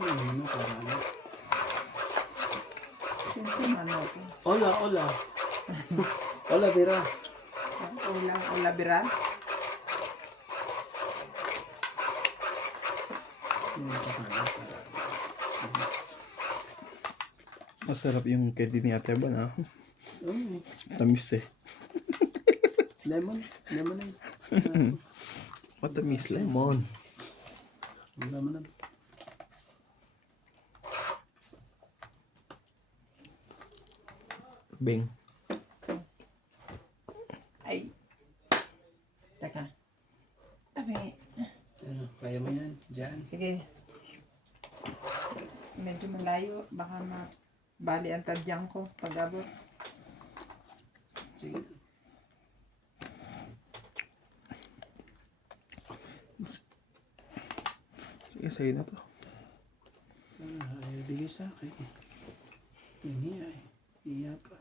Ano parang? Siyempre, ano ako. Hola, hola. Hola, Vera. Ula bira. Masarap yung candy ni Ate Ban, ah. Oh, Tamis eh. lemon. Lemonade. Matamis lemon. Lemonade. Bing. Ay. Teka. Tabi. Ano, kaya mo yan? Diyan. Sige. Medyo malayo. Baka bali ang tadyang ko pag abot. Sige. Sige, sa'yo na to. Ayaw bigay sa akin. Yung hiya eh. Hiya pa.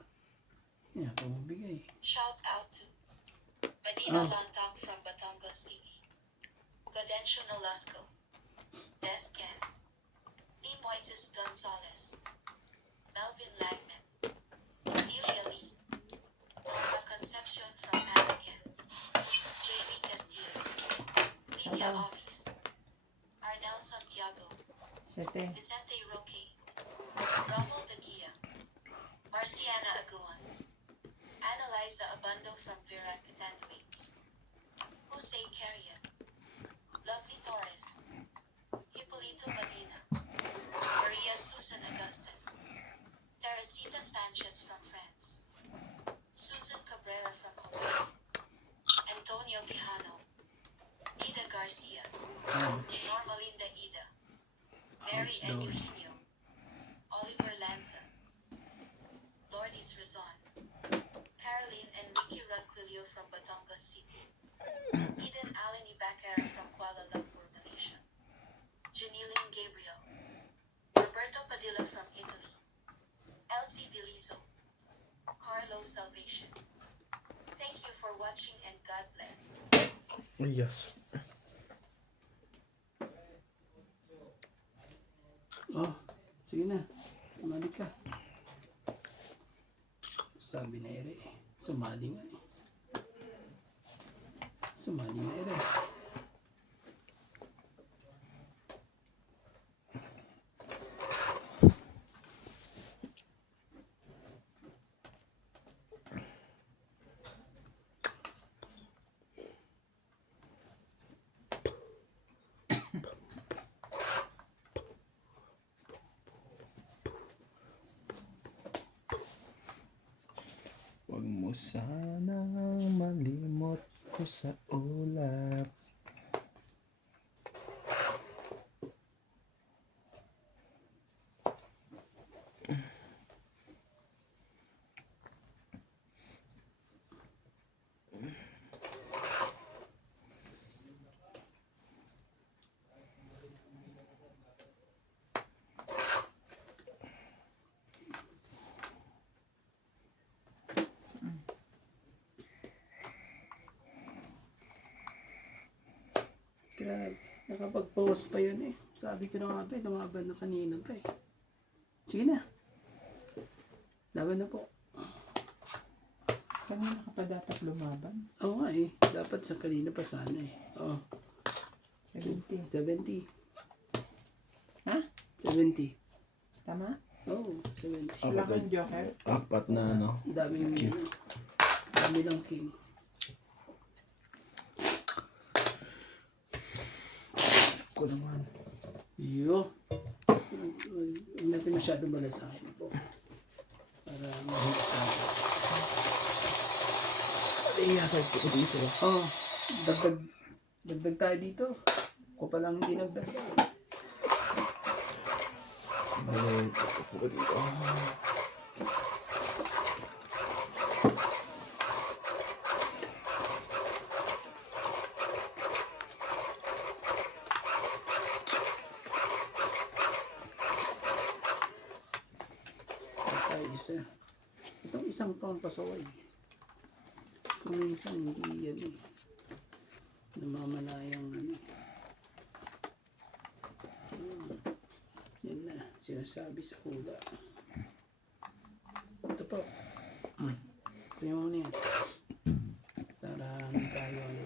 Hiya pa mabigay. Shout out to Medina Lantang from Batangas City, Gadencio Nolasco, Descan, Lee Moises Gonzalez, Melvin Lagman, Delia Lee, Nora Concepcion from Anacan, JB Castillo, Lydia Avis, Arnel Santiago, Siyete. Vicente Roque, Romuald Aguia, Marciana Aguan, Annaliza Abando from Vera Catanwaits, Jose Carrion, Lovely Torres, Hippolito Medina, Maria Susan Augustin, Teresita Sanchez from France, Susan Cabrera from Hawaii, Antonio Quijano, Ida Garcia, Normalinda Ida, Mary and Eugenio, Oliver Lanza, Lourdes Rizon, Caroline Enrique Raquilio from Batangas City, Eden Allen Ibacara from Kuala Lumpur, Malaysia, Janilyn Gabriel, Roberto Padilla from Italy, Elsie Delizo, Carlo Salvation. Thank you for watching and God bless. Yes. Oh, sige na. Sumali ka. Sabi na ere. Sumali nga eh. Sumali na ere. Huwag mo sanang malimot ko sa ulap. Grabe. Nakapag-post pa yun eh. Sabi ko na nga ba, lumaban na kanina pa eh. Sige na. Laban na po. Kanina ka pa dapat lumaban. Oo nga eh. Dapat sa kanina pa sana eh. Oo. 70. 70. Ha? 70. Tama? Oo, 70. Wala kang joker? Apat na ano. Daming dami lang king. Ko naman. Yo. Huwag natin masyadong balasahin po. Para mahigit sa atin. Iyakag ko dito. Oh, dagdag tayo dito. Ako pa lang hindi nagdagdag. Ay, ako ko dito. Tayo isa. Itong isang taon pasaway. Kung minsan hindi yan eh. Namamanayang ano eh. sinasabi sa hula. Ito po. Kunin mo na yan. Para ano tayo ano.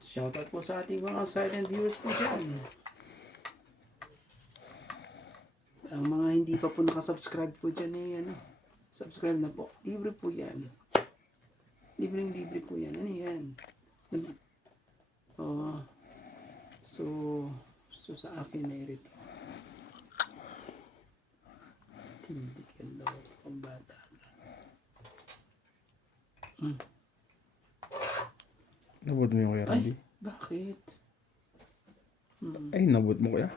Shoutout po sa ating mga silent viewers po dyan. Ang mga hindi pa po nakasubscribe po dyan ano, subscribe na po. Libre po yan. Libre po yan. Ano yan? Oh, so sa akin na irito. Hindi ka daw pang bata. Nabot mo yung kuya Randy? Bakit? Ay, nabot mo kuya.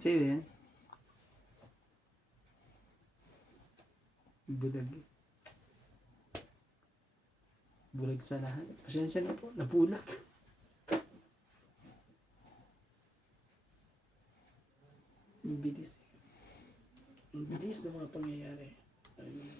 Sa'yo yan? Bulag. Bulag sa lahat. Pasensya na po. Nabulag. Ang bilis eh. Ang bilis na mga pangyayari. Ayun.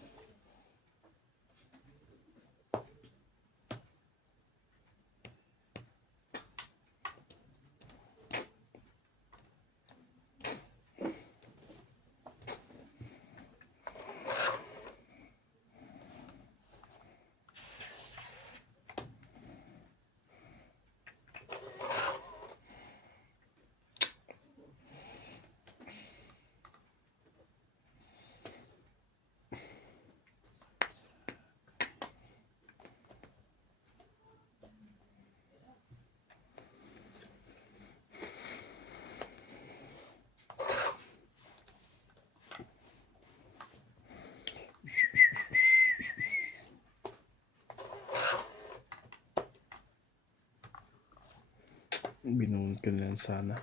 Binunod ko na lang sana.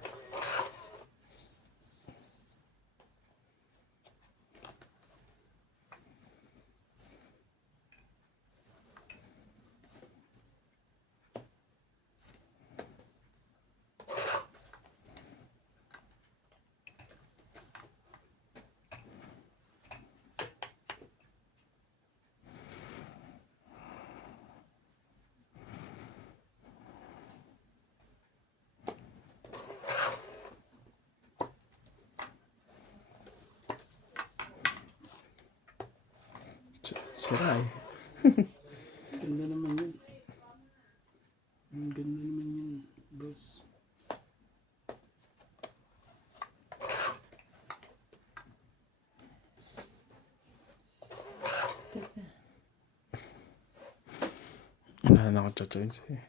Sira eh. Ganda naman yun. Ang ganda naman yun, boss. Wala na akong chochoins eh.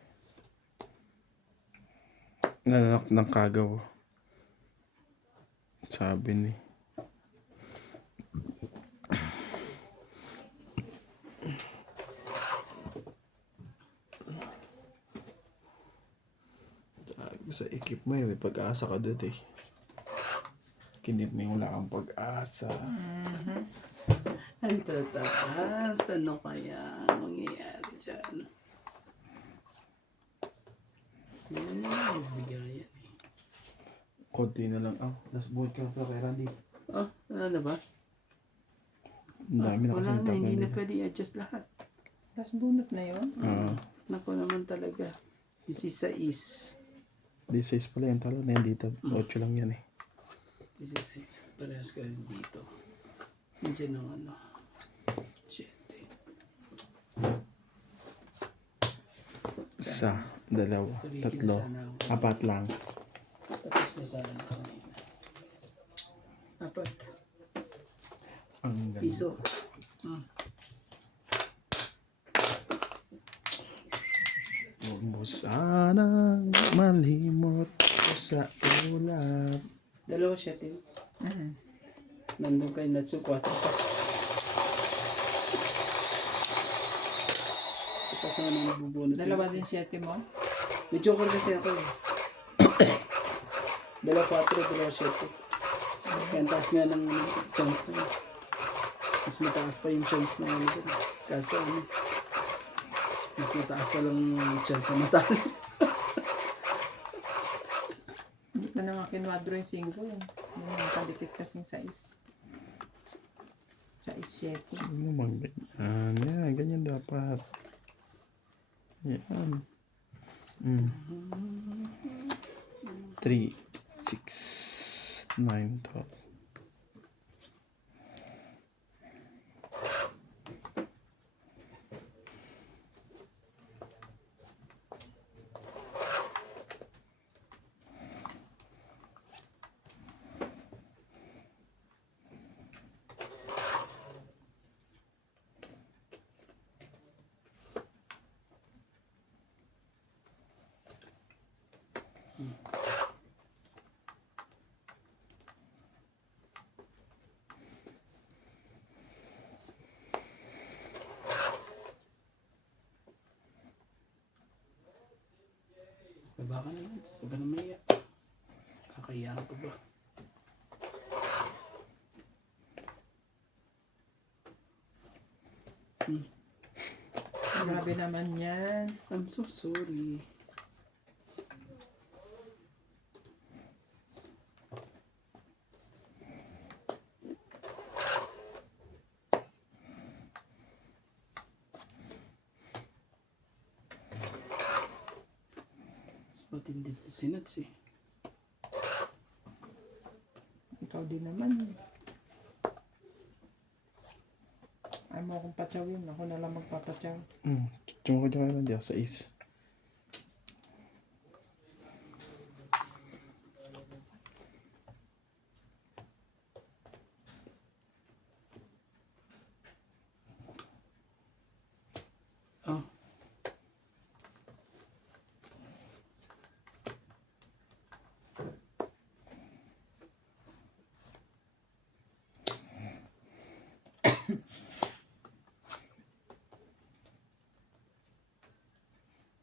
Nananak ng kagaw. Sabi ni. Sa ekip mo yun, may pag-asa ka doon eh. Kinip mo yung wala kang pag-asa. Ang tataas. Ano kaya ang mangyayari dyan? Hindi na magbigayan eh. Konti na lang. Last buhat ka pa kay Randy. Oh, wala na ba? Ang dami na kasi Wala na, hindi na nagtagal. pwede i-adjust lahat. Tapos bunot na yun. Naku naman talaga. This is This size pala yung talo na yan dito. 8 lang yan eh. This is size. Parehas ka rin dito. Nandiyan ang ano. 7. Isa, dalawa, tatlo, 4 lang. Tapos na sana na kanina. 4. Ang ganda. Piso. Huwag mo sanang malimot ko sa ulap. 2 siya, Tim. Nandun kay Natsu 4 pa. Tapos naman ang nabubunot. Dalawa din 7 mo. May joker kasi ako eh. 2, 4, 2, 7. Kaya ang taas nga ng chance na. Mas mataas pa yung chance na ano dun. Kaso ano, mas mataas pa lang yung chance na matalo. Hindi ko na nga kinwadro yung 5 yun. Yung nakadikit kasing size. 7. Ano naman ganyan? Yan, ganyan dapat. Yan. 3, 6, 9, 12. Baba ka na, Lance. Huwag ka na maya. Kakaya ka ba? Grabe naman yan. I'm so sorry. Matindi to sinats eh. Ikaw din naman. Ay mo akong patsawin. Ako na lang magpapatsaw. Tsuma ko dyan kayo nandiyan sa is. Oh.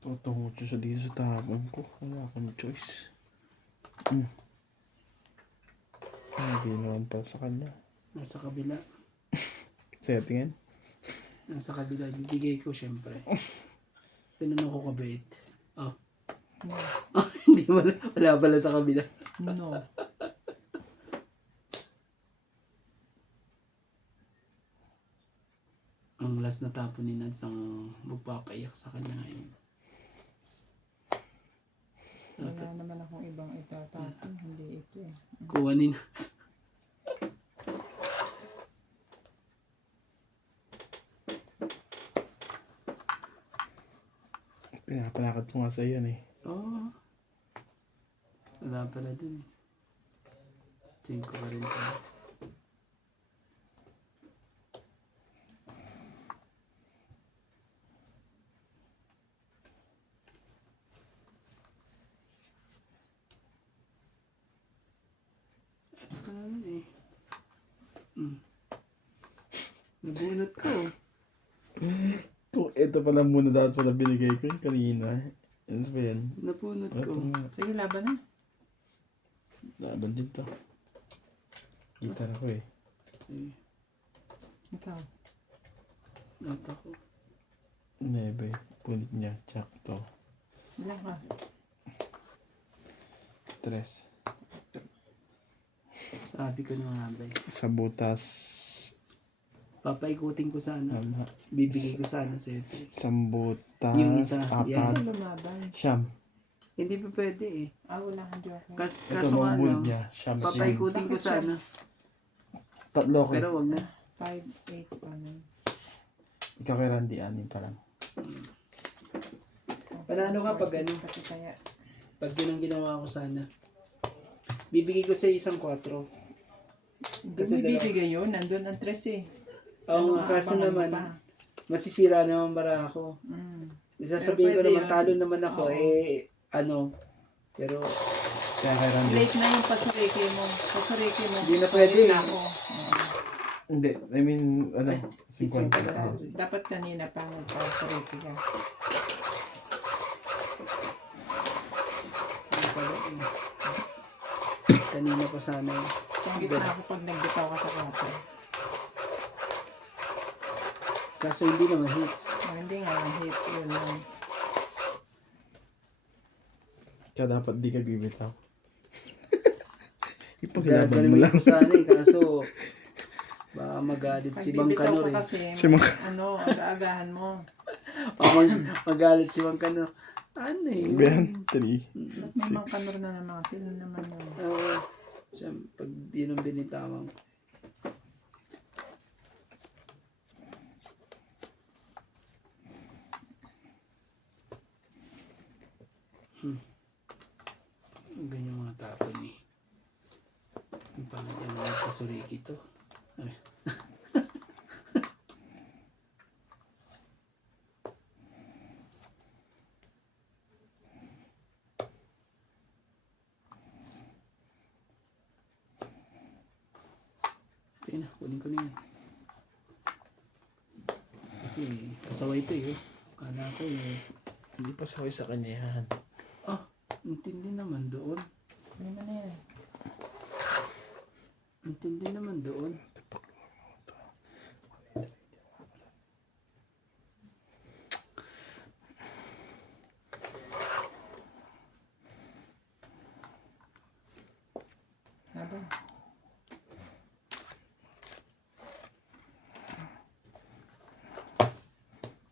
Tutungo siya dito sa tabang ko. Wala akong choice. Hindi naman pala sa kanya. Nasa kabila. Settingin. Nasa kabila. Bibigay ko syempre. Tinanong ko kabait. Oh. No. Hindi wala pala sa kabila. No. Ang last na tapo ni Nads ang magpapaiyak sa kanya ngayon. Wala naman akong ibang itatatin. Hindi ito eh. Kuha ni Nads. Pinapalakad ko nga sa yan eh. Oh. Wala pala dun eh. 5 pa rin pala. Ito ka naman eh. Nabunot ko. Kung ito pala muna dapat pala binigay ko yung kanina. Yan ba yan? Nabunot ko. Ito nga. Sige, laban na. Laban din to. Gitar ako eh. Sige. Ikaw. Nata ko. Nebe. Punit niya. Tsak to. Ilan ka? 3. Sabi ko na nga ba eh. Sa butas. Papaikutin ko sana. Tama. Bibigay ko sana sa ito. Isang butas. Yung isa, yan. 4. Ito lumaban. Siyam. Hindi pa pwede eh. Wala kang joke. Ito Kaso nga mabunit lang, niya. Siyam. papaikutin ko Bakit siya? sana. Tatlo ko. Pero wag na. 5, 8 pa na. Ikaw kay Randy, 6 pa lang. Panalo ka pag ano? Kasi kaya. Pag yun ang ginawa ko sana. Bibigay ko sa isang 4. Hindi Kasi mo ibibigay yun. Nandun ang 3 eh. Ang Ano, kaso abangan mo naman, pa. masisira naman para ako. Isasabihin ko Pero pwede naman, yun. talo naman ako, Oo. ano. Pero, Kaya kay Randy. Late na yung pasuriki mo. Pasuriki mo. Hindi na pwede Late eh. na ako. Hindi. I mean, ano? isang 50. pala, sorry. Dapat kanina pa magpasuriki ka. Ano pala eh. Kanina pa sana eh. Kung gitna ako pag nagbitaw ka sa kwarto. Kaso hindi naman hits. Hindi nga lang hit yun lang. Kaya dapat di ka bibitaw. Ipakilaban mo Gagawin lang. ko sana eh, kaso baka magalit Pag si bibitaw Mang Kanor ka eh. kasi, Si Mang- aga-agahan mo. Magalit si Mang Kanor. Ano eh? Ben, 3, Ba't may mga 6. kanor na naman? Sila naman yun. Oo. Siya, pag yun ang binitawan ko. Ang ganyan mga tapon eh. Ang pangit yung mga kasuriki to. Ay. Sige na, kunin ko na yan. Kasi pasaway ito eh. Kala ko eh. Hindi pa saway sa kanya yan. Ah, intindi naman doon. Ano na yan? Intindi naman doon. Haba.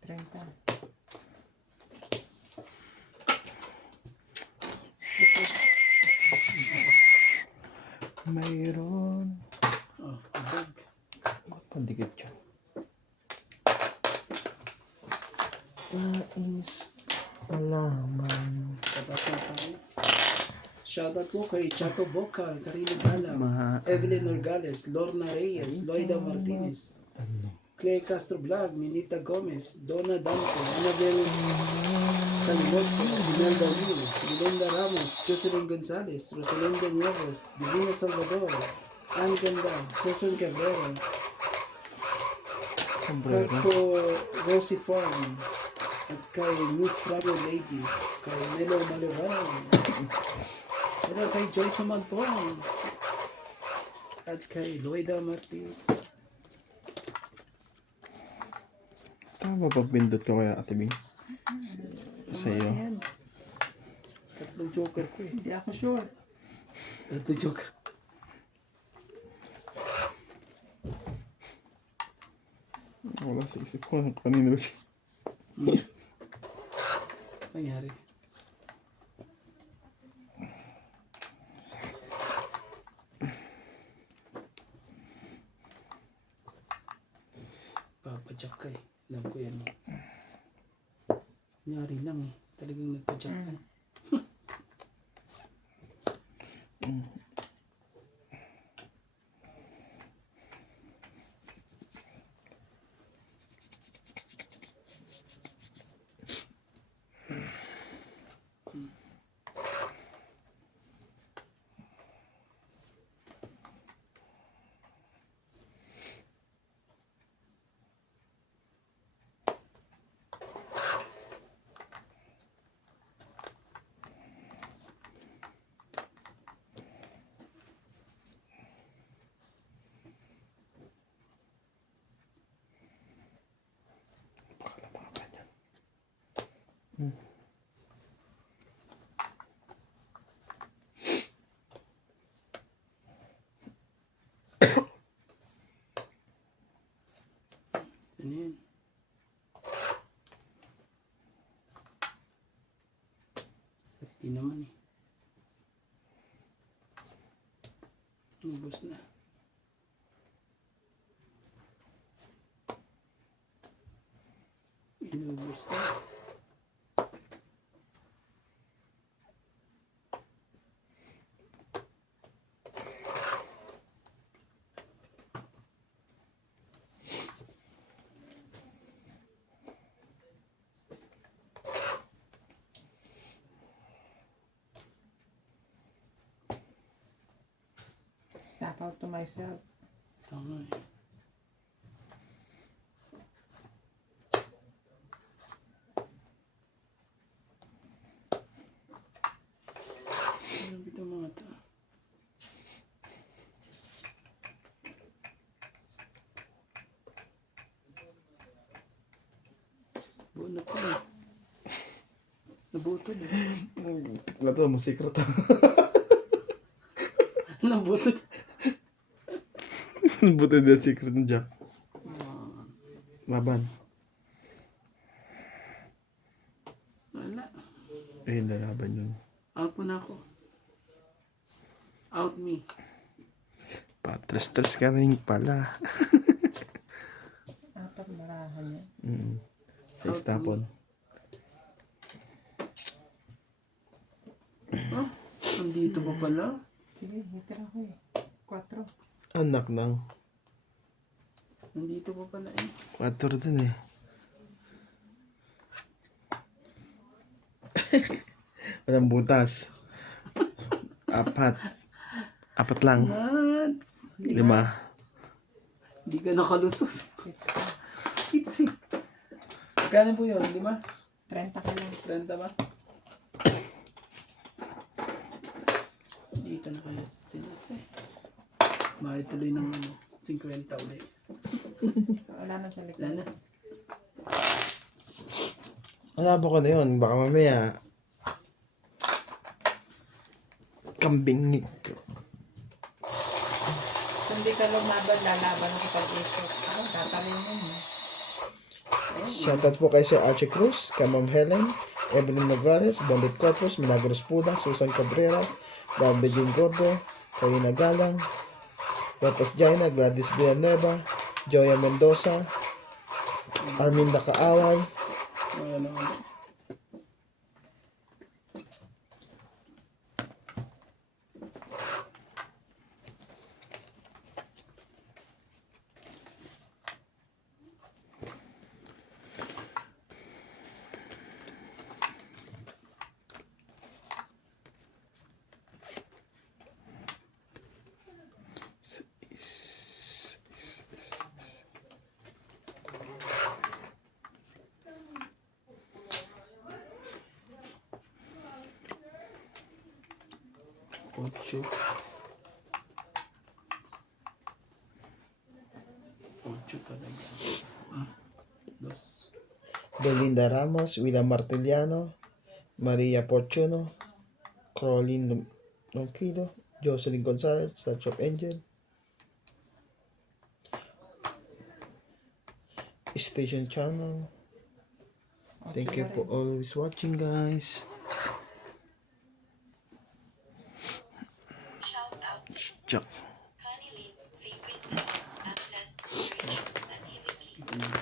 Trenta. Mayroon. Oh, abag. Bakit pandikit yan? Nais malaman. Tapos na tayo. Shoutout po kay Chato Bocal, Karina Galang, Ma- Evelyn Orgales, Lorna Reyes, Loida Martinez, Claire Castro Vlog, Ninita Gomez, Donna Dante, Annabel Calimoso, Imelda Liu, Belinda Ramos, Jocelyn Gonzalez, Rosalinda Nieves, Divina Salvador, Ann Ganda, Susan Cabrera, Sombrero. Carpo Rosie Farm, at kay Miss Travel Lady, kay Melo Maluran, at kay Joyce Magpong, at kay Loida Martinez. Tama ba pindot ko kaya Ate Bing? Sa iyo. Ayan. Tatlong joker ko eh. Hindi ako sure. Tatlong joker. Wala sa isip ko kanino ba siya. Nangyari. Papadyak ka eh. Alam ko yan. Nangyari lang eh. Talagang nagpadyak ka eh. Ano yan? Sarili naman eh. Ubus na. Inubos na. Sap out to myself. Tama eh. Ano ba itong mga to? Buo na pala eh. Nabutol eh. Wala to, masikro to. Nabutol. Buti na secret ng Jack. Laban. Wala. Eh, lalaban yun. Out mo na ako. Out me. Patres-tres ka rin pala. Apat barahan yan. Sa istapon. Oh, nandito pa pala. Sige, hitira ko eh. 4. Anak ng Nandito pa pala eh. 4 dun eh. Walang butas. 4 lang. Nuts. 5. Hindi ka nakalusot. It's ka. It's it. Kano po yun? 5? 30 ka lang. 30 ba? Dito na kayo sa sinats eh. Makituloy ng 50 ulit. Wala na sa likod. Wala na. Alaba ko na yun. Baka mamaya kambing. Kung di ka lumaban, lalaban ko pag-isip. Ano, tatalinin mo. Shoutout po kay Sir Archie Cruz, kay Ma'am Helen, Evelyn Nograles, Bondit Corpus, Milagros Puda, Susan Cabrera, Barbie Jean Gordo, Karina Galang, Lopez Jaina, Gladys Villanueva, Joya Mendoza, Arminda Kaaway, Ano. Ocho. Ocho talaga. Dos. Belinda Ramos, Willa Martiliano, Maria Porchuno, Caroline Lonquido, Jocelyn Gonzalez, Touch of Angel, Station Channel. Thank you for always watching, guys. Shout out to Chuck. Connie Lynn, Faye Princess, Amtess, Rich, Nativity,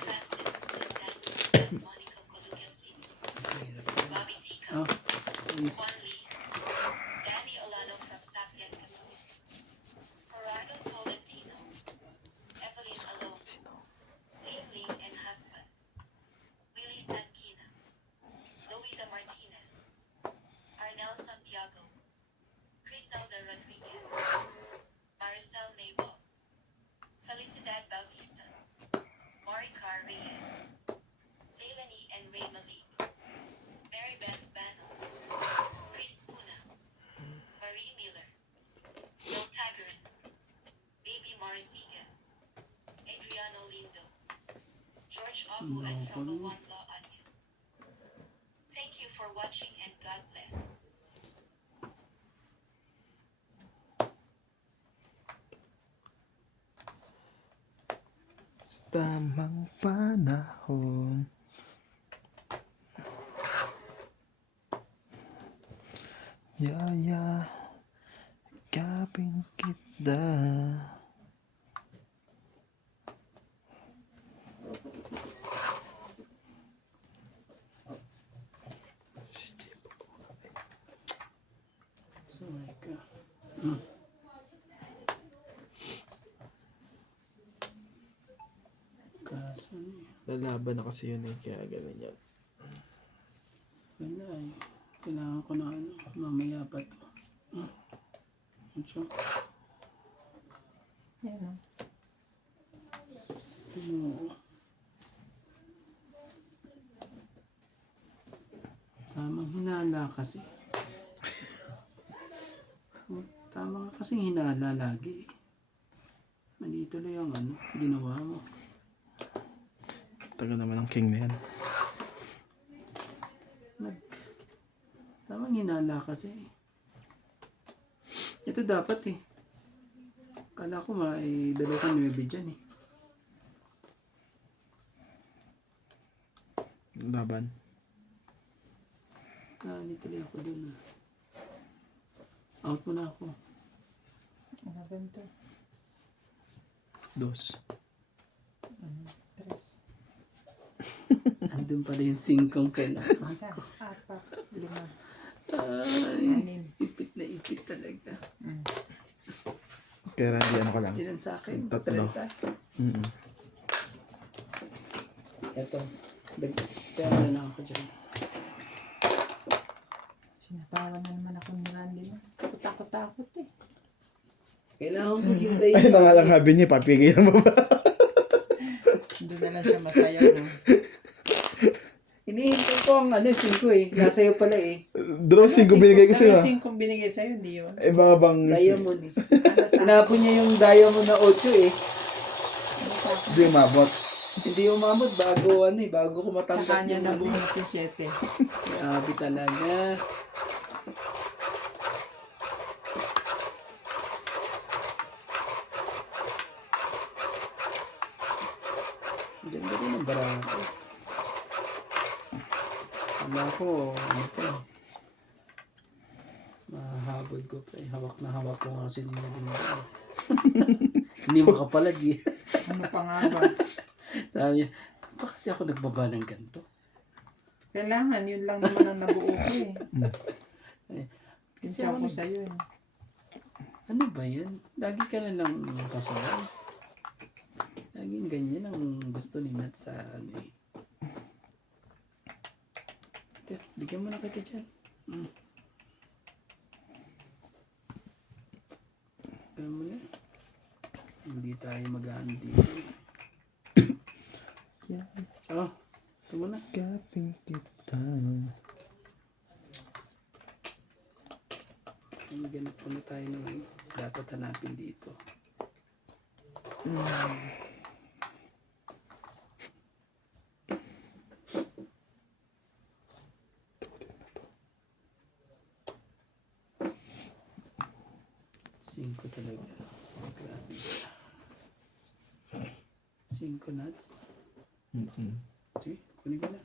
Francis, and Monica Colugan City, Bobby Tika, Ah, please. Juan Lee, Danny Olano from Sapien Camus, Gerardo Tolentino, Evelyn Alone, Ling Ling and husband, Willie Sankina, Lovita Martinez, Arnel Santiago, Criselda Rodriguez, Maricel Nabo, Felicidad Bautista, Maricar Reyes, Leilani and Ray Malik, Mary Beth Bano, Chris Puna, Marie Miller, Bill Tagarin, Baby Marziga, Adriano Lindo, George Abu and from the One Law Onion. Thank you for watching and God bless. Tamang panahon. Yaya, kaping kita. Sorry ka. Kaso Lalaban na kasi yun eh, kaya ganun yan. wala eh. Kailangan ko na mamaya pa to. Ocho. Yan o. Oo. Tamang hinala kasi. Tama ka kasing hinala lagi. Mali tuloy ang ginawa mo. Tagal naman ang king na yan. Tamang hinala kasi. Ito dapat eh. Kala ko may dalawa kang 9 dyan eh. Laban. Tuloy ako dun ah. Out mo na ako. Ano ba ito? 2. Tres. Andun pala yung 5 kailangan. Isa, 4, 5. Ay, ipit na ipit talaga. Kaya hindi ano ka lang. Ilan sa akin? 3. 30. Ito. Kaya na ako dyan. Sinatawan na naman ako ni Randy. Takot-takot eh. Kailangan ko hintayin. Ay, na nga lang sabi niya, papigilan mo ba? Doon na lang siya masaya, no? Hinihintay ko ang 5 eh. Nasa iyo pala eh. Draw 5 binigay ko sa'yo. Ano 5 binigay sa'yo, hindi yun? Eh, baka bang... Diamond eh. Tinapon niya yung diamond na 8 eh. Hindi umabot. Hindi umamot bago ko Sa matanggap kanya yung na bumunot yung 7. Grabe talaga. Ganda rin ang barako. Wala ko, ano pa eh. Mahabod ko pa eh. Hawak na hawak ko nga kasi nila din ako. Hindi makapalag eh. Ano pa nga ba? Sabi niya, ba kasi ako nagbaba ng ganito? Kailangan, yun lang naman ang nabuo ko eh. Kasi Kasi ako ako sa'yo eh. ano ba yan? Lagi ka na lang pasaway. Laging ganyan ang gusto ni Nat sa ano eh. Ito, bigyan mo na kita dyan. Bigyan mo na. Hindi tayo mag-aan dito. Oh, ito mo na. Kaping kita. Ganap po na tayo ng dapat hanapin dito. Cinco talaga. Grabe. 5 nuts. Sige, kunin ko na.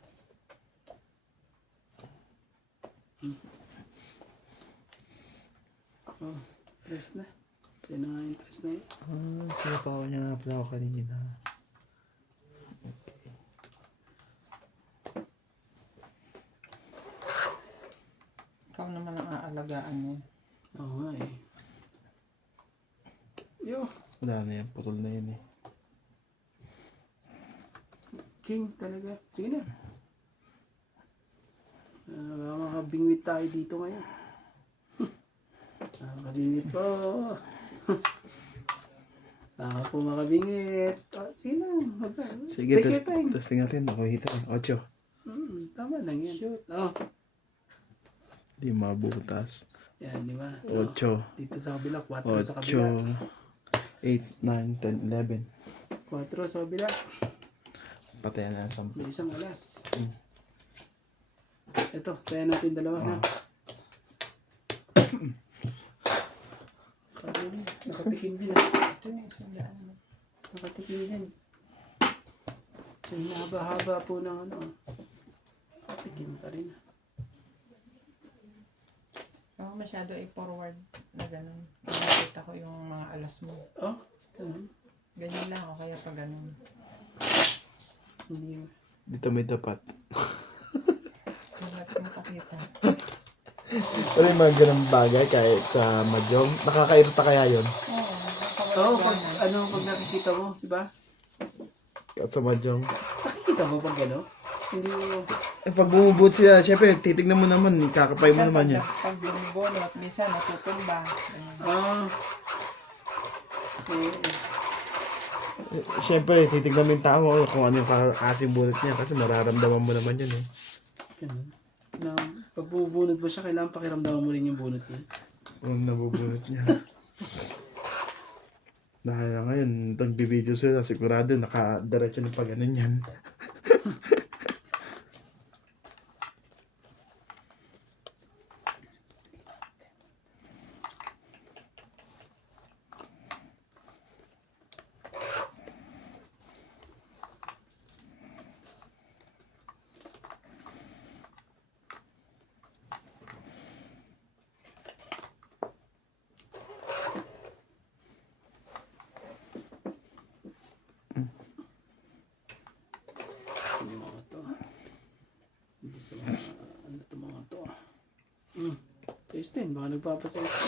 Oh, tres na. Sino nga yung tres na yun? Sinapaw niya nga pala ako kanina. Okay. Ikaw naman ang aalagaan niya. Oo nga eh. Yo, Wala na yan, putol na yun eh. king talaga. Sige na. Makabingwit tayo dito ngayon. Makabingwit po. Ako po makabingwit. Sige na. Sige, Take your time. testing natin. Makikita. 8. Tama lang yan. Oh. Di mabutas. Yan, di ba? 8. Dito sa kabila. 4 sa kabila. 8, 9, 10, 11. 4 sa kabila. Patayan na sa... May isang alas. Ito, tayo natin dalawa ha. Nakatikim din ha. Ito yung isang daan. Nakatikim din. Sa hinahaba-haba po ng ano. Nakatikim pa rin. Ako masyado i-forward na gano'n. Nakita ko yung mga alas mo. Oh, ganun. Ganyan lang ako kaya pa gano'n. Hindi. Dito may tapat. Lahat mo pakita. Pero yung mga ganang bagay kahit sa madyong, nakakairita kaya yun? Oo, pag nakikita mo, di ba? Kahit sa madyong. Nakikita mo pag gano'n? Hindi mo. Eh pag bumubot sila, syempre titignan mo naman, kakapay mo naman yan. Pag bumubono at minsan natutumba. Ah. Syempre, titignan mo yung tao kung ano yung kasing bunot niya kasi mararamdaman mo naman yun eh. Ganun. Na, pag bubunot mo siya, kailangan pakiramdaman mo rin yung bunot niya. Kung nabubunot niya. Dahil na ngayon, nagbibideo sila, sigurado nakadiretso ng pag ganun yan. Christine, baka nagpapasayos ka.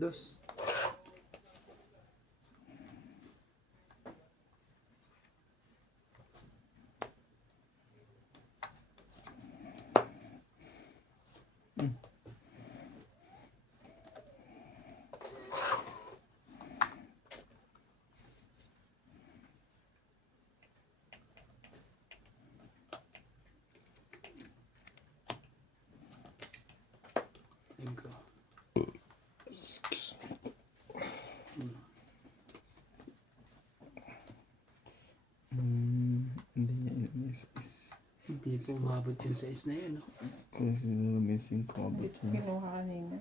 Dos. Cinco. Hindi niya inis. Hindi po umabot yung size na yun, no? Kung sino may 5 abot Ito niya. kinuha kanina.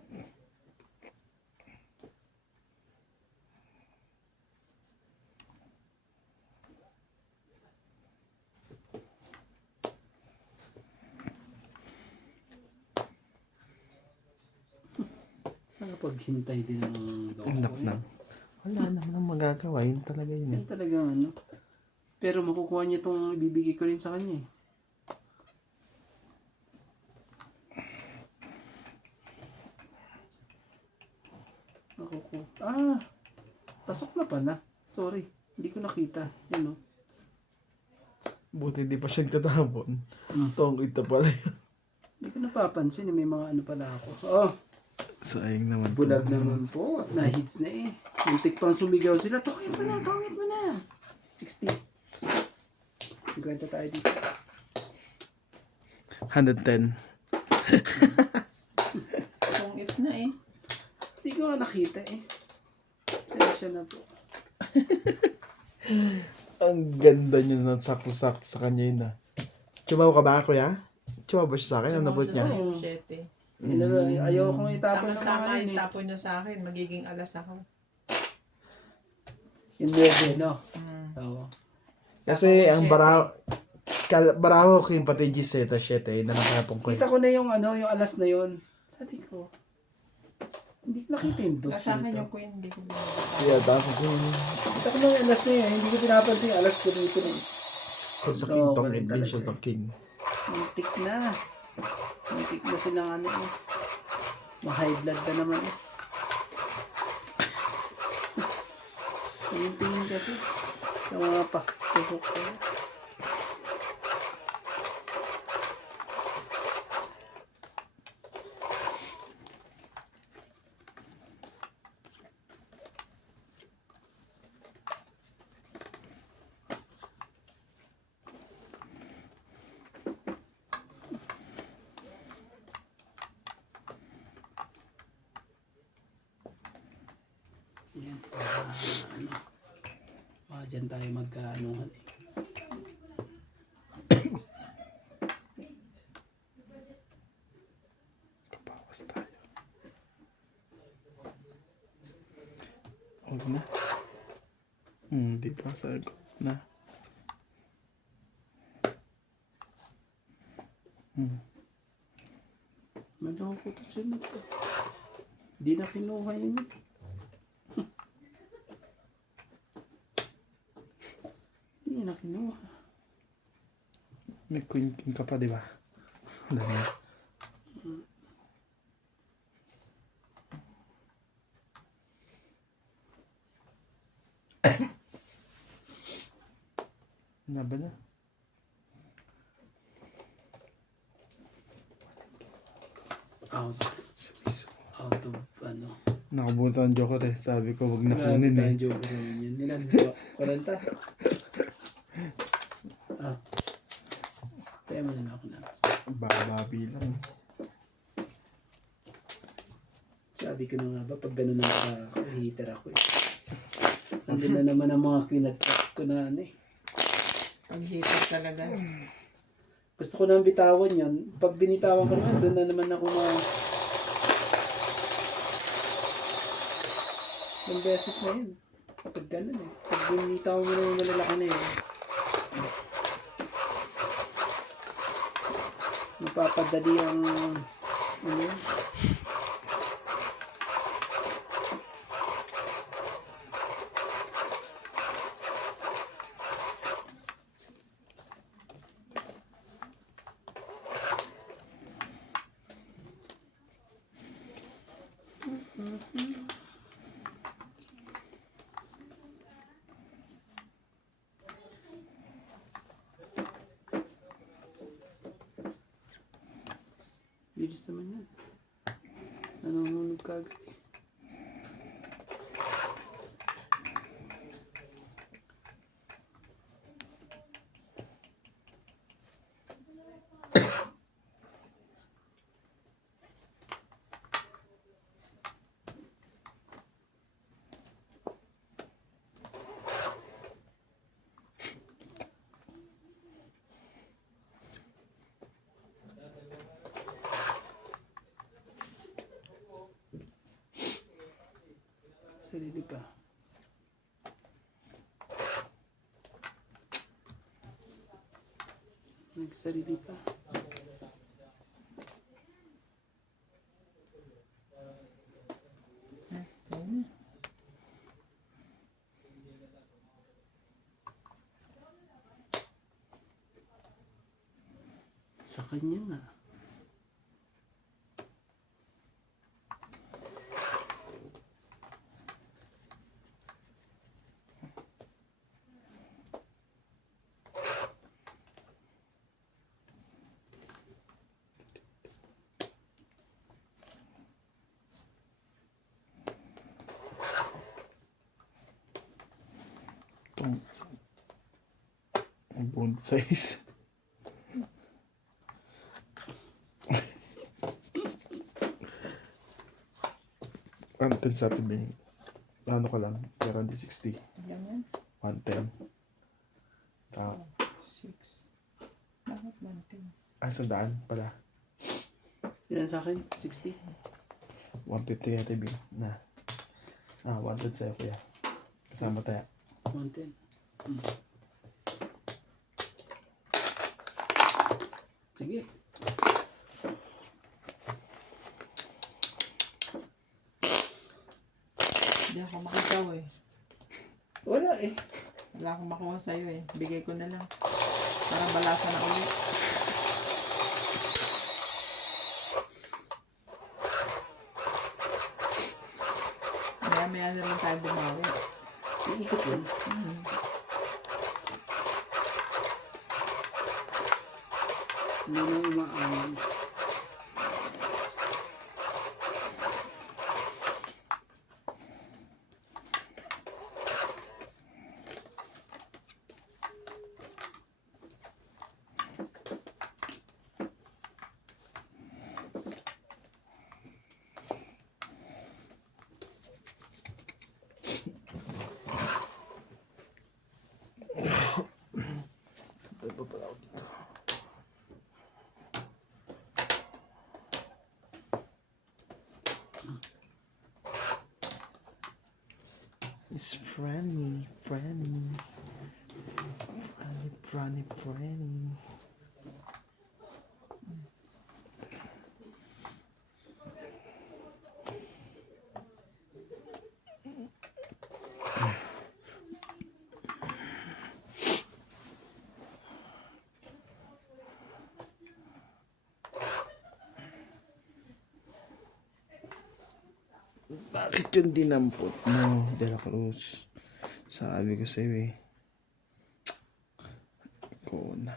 Paghintay din ng Anak na. Wala naman ang magagawa. Yun talaga yun. Yan talaga ano. Pero makukuha niya itong ibibigay ko rin sa kanya eh. Makukuha. Pasok na pala. Sorry. Hindi ko nakita. Yan o. Buti di pa siya nagtatapon. Tong ito pala yun. Hindi ko napapansin. May mga ano pala ako. Oh! Sayang naman. Bulag naman po. Na-hits na eh. Muntik pang sumigaw sila. Tongit mo na! Tongit mo na! 60. 50 tayo dito. 110. Tungit na eh. Hindi ko nga nakita eh. Siya na po. Ang ganda niya na sakto-sakto sa kanya yun ah. Chumaw ka ba kuya? Chumaw ba siya sa akin? Ano nabot niya? Yung 7. Ayaw kong itapon ng mga Tama-tama yun yung eh. tapon niya sa akin. Magiging alas ako. Yung 9, no? Oo. Kasi ang baraho ko yung pati Giseta 7 na nakapong ko. Kita ko na yung ano, yung alas na yun. Sabi ko, hindi ko nakita yung dos Sa akin dito. yung queen, hindi ko binabasa. Kaya dako ko yun. Kita ko na yung alas na yun. Hindi ko pinapansin yung alas ko dito na isa. Kung sa king tong din siya tong king. Muntik na. Muntik na silang ano eh. Ma-high blood na naman eh. Yung tingin kasi. Sa mga pastusok ko. Yan. Dyan tayo magkaanuhan eh. Kapawas tayo. Huwag na. Di pa sagot na. Maloko to siya na to. Hindi na kinuha yun eh. Hindi na kinuha. May queen king ka pa, di ba? Dami. Naba na. Out of ano. Nakabuta ang joker eh. Sabi ko, wag na kunin eh. Joke naman yan. Nilan, 40. Kaya mo na ako na. Bababi lang. Sabi ko na nga ba, pag gano'n naka-heater ako eh. Nandun na naman ang mga kinat-cut ko na ano eh. Paghipot talaga. Gusto ko nang bitawan yun. Pag binitawan ko naman, doon na naman ako Yung beses na yun. Kapag gano'n eh. Pag binitawan mo naman malalaki na yun. ipapadali ang ano yun. Bilis naman yan. Nanonood ka agad eh. Sarili pa. Nagsarili pa. Sa kanya nga. Itong ang bone size. Anten sa atin Bing. Ano ka lang? Pero hindi 60. Yan yan. 110. Ah, 6. Bakit 110? sandaan pala. Ilan sa akin? 60? 150 yata Bing. Na. 110 sa'yo kuya. Kasama tayo. 110. Sige. Hindi ako makitaw eh. Wala eh. Wala akong makuha sa'yo eh. Bigay ko na lang. Para balasa na ulit. Maya-maya na lang tayo bumawi. Iikot yun. Hindi na umaawag. It's Franny. Franny. Franny. Franny. Bakit yung dinampot mo, De La Cruz? Sabi ko sa'yo eh. Ikaw na.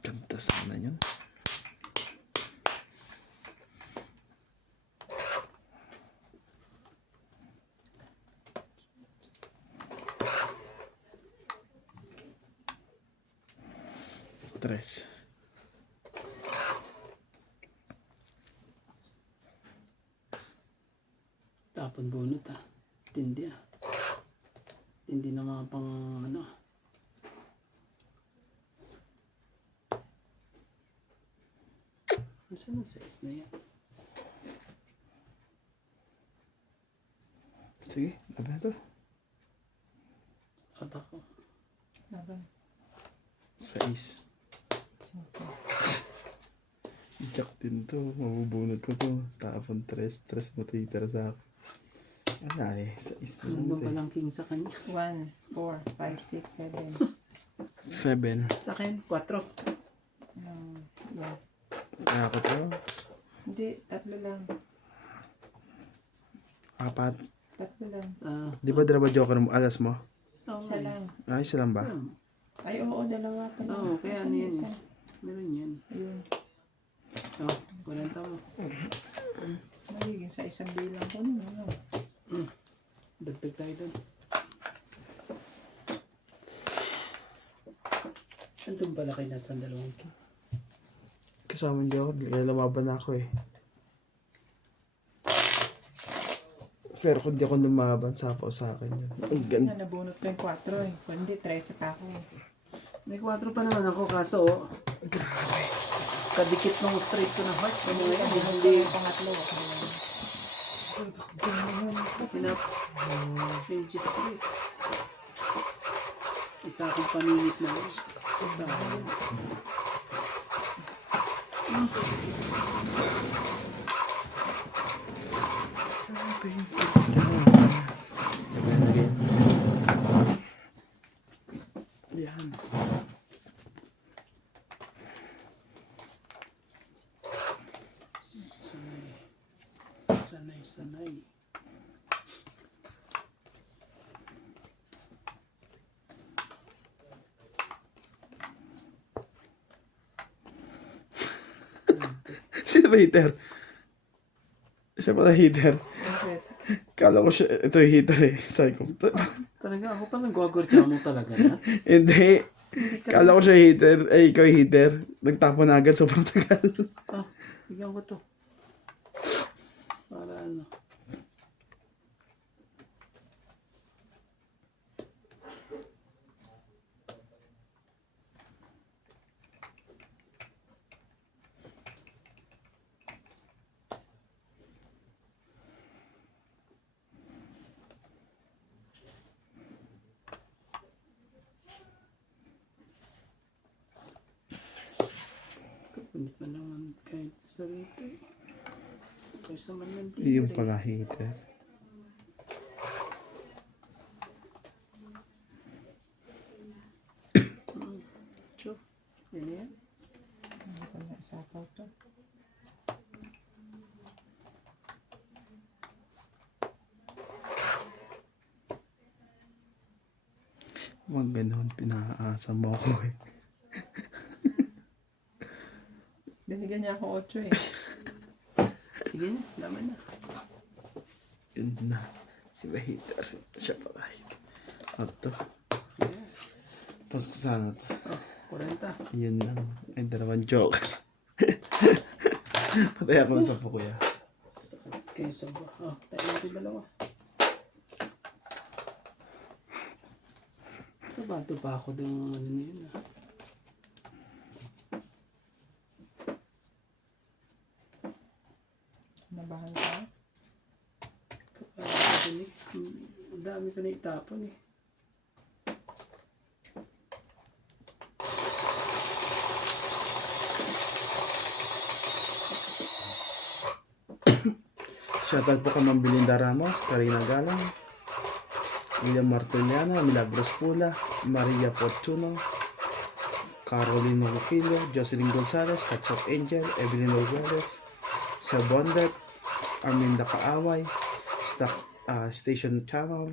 Ganda sana yun. Tres. Tapon bunot ah. Tindi ah. Tindi na mga pang ano. Nasaan ang size na yan? Sige, labi na to. guys. Jack din to. Mabubunod ko to. Tapon tres mo titira sa akin. Wala eh. Sa isla Nandun pa natin. lang king sa kanya. 1, 4, 5, 6, 7. 7. Sa akin, 4. Yeah. Kaya ako to. Hindi, 3 lang. 4. 3 lang. Di ba dalawa joker mo? Alas mo? Isa lang. Ay, isa lang ba? Ay, oo, 2 pala. Oo, kaya ano yan. Isa. Meron yan. Ayun. Oh, 40 mo. Magiging sa isang bilang ko nun. Ano? Dagdag tayo doon. Andun pala kayo nasa 2 king. Kasama niyo ako. Kaya lumaban ako eh. Pero kung di ako lumaban, sapaw sa akin yun. Ang ganda. Nabunot ko yung 4 eh. Kung hindi, 13 pa ako. May 4 pa naman ako kaso kadikit ng straight ko na heart. Ano yan, hindi Yung pangatlo. hinap. Yung straight. Isa akong paninit na lang. Isa akong. Yan. Sanay. Sino ba hitter? Siya pala hitter. Bakit? Kala ko siya, ito yung hitter eh. Sabi ko, Talaga ako pa nagwagwardya mo talaga na. hindi. Kala ko siya hitter. Ay, ikaw yung hitter. Nagtapon na agad, sobrang tagal. Bigyan ko to. Para ano. Kapag pa naman kahit sa rito. Kaysa man ng Yung pala hitter. Sure. Yan yan. Hindi ko na isapaw to. Huwag ganun, pinaasa mo ako eh. Binigyan niya ako 8 eh. Sige na, laman na. Yun na. Si hitter. Siya pala hitter. At to. Pasok ko sana to. 40. Yun lang. Ay, 2 joke. Patay ako ng 10 kuya. Sakit kayo sa ba. Tayo natin 2. Nabato pa ako ng ano na yun Nabahan ka? Ang dami ko na itapon eh. Shoutout po kay Ma'am Belinda Ramos, Karina Galang, William Martiniana, Milagros Pula, Maria Fortuno, Caroline Roquillo, Jocelyn Gonzalez, Touch of Angel, Evelyn Rosales, Sir Bondet, Arminda Kaaway, Station Channel,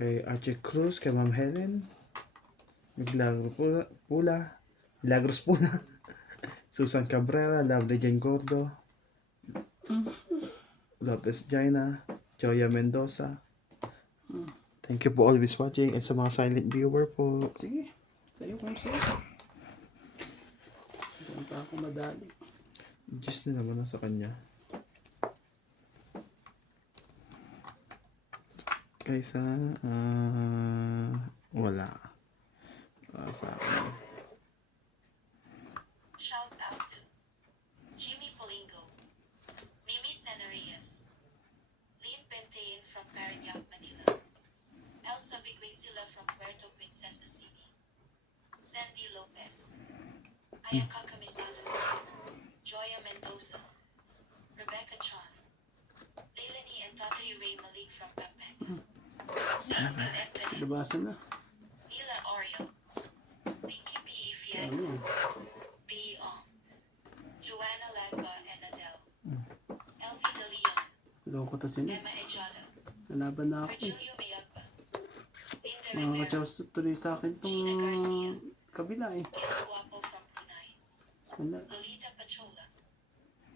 kay Archie Cruz, kay Ma'am Helen, Milagros Pula, Susan Cabrera, Lovely Jane Gordo, Lopez Jaina, Joya Mendoza. Thank you po always watching and sa mga silent viewer po. Sige. Sa'yo kung sa'yo. Saan pa ako madali. Diyos na naman sa kanya. Kaysa, wala. Sa akin. Shout out to Jimmy Polingo, Mimi Senarias, Centein from Parañaque, Manila. Elsa Viguisila from Puerto Princesa City. Sandy Lopez. Ayaka Camisado. Joya Mendoza. Rebecca Chan. Leilani and Tatay Ray Malik from Pampanga. Nathan Edmonds. Labasan na. Mila Oreo. Vicky P. Ano Fiego. yan? B. Ong. Joanna Lagba and Adele. Elvie De Leon. Loko to si Emma Nets. Ejada. Nalaban na ako eh. Virgilio Mayagba. Linda Mga Rivera. kachaws tuloy sa akin Gina Garcia. tong kabila eh. Gil Guapo from Brunei. Wala. Lolita Pachola.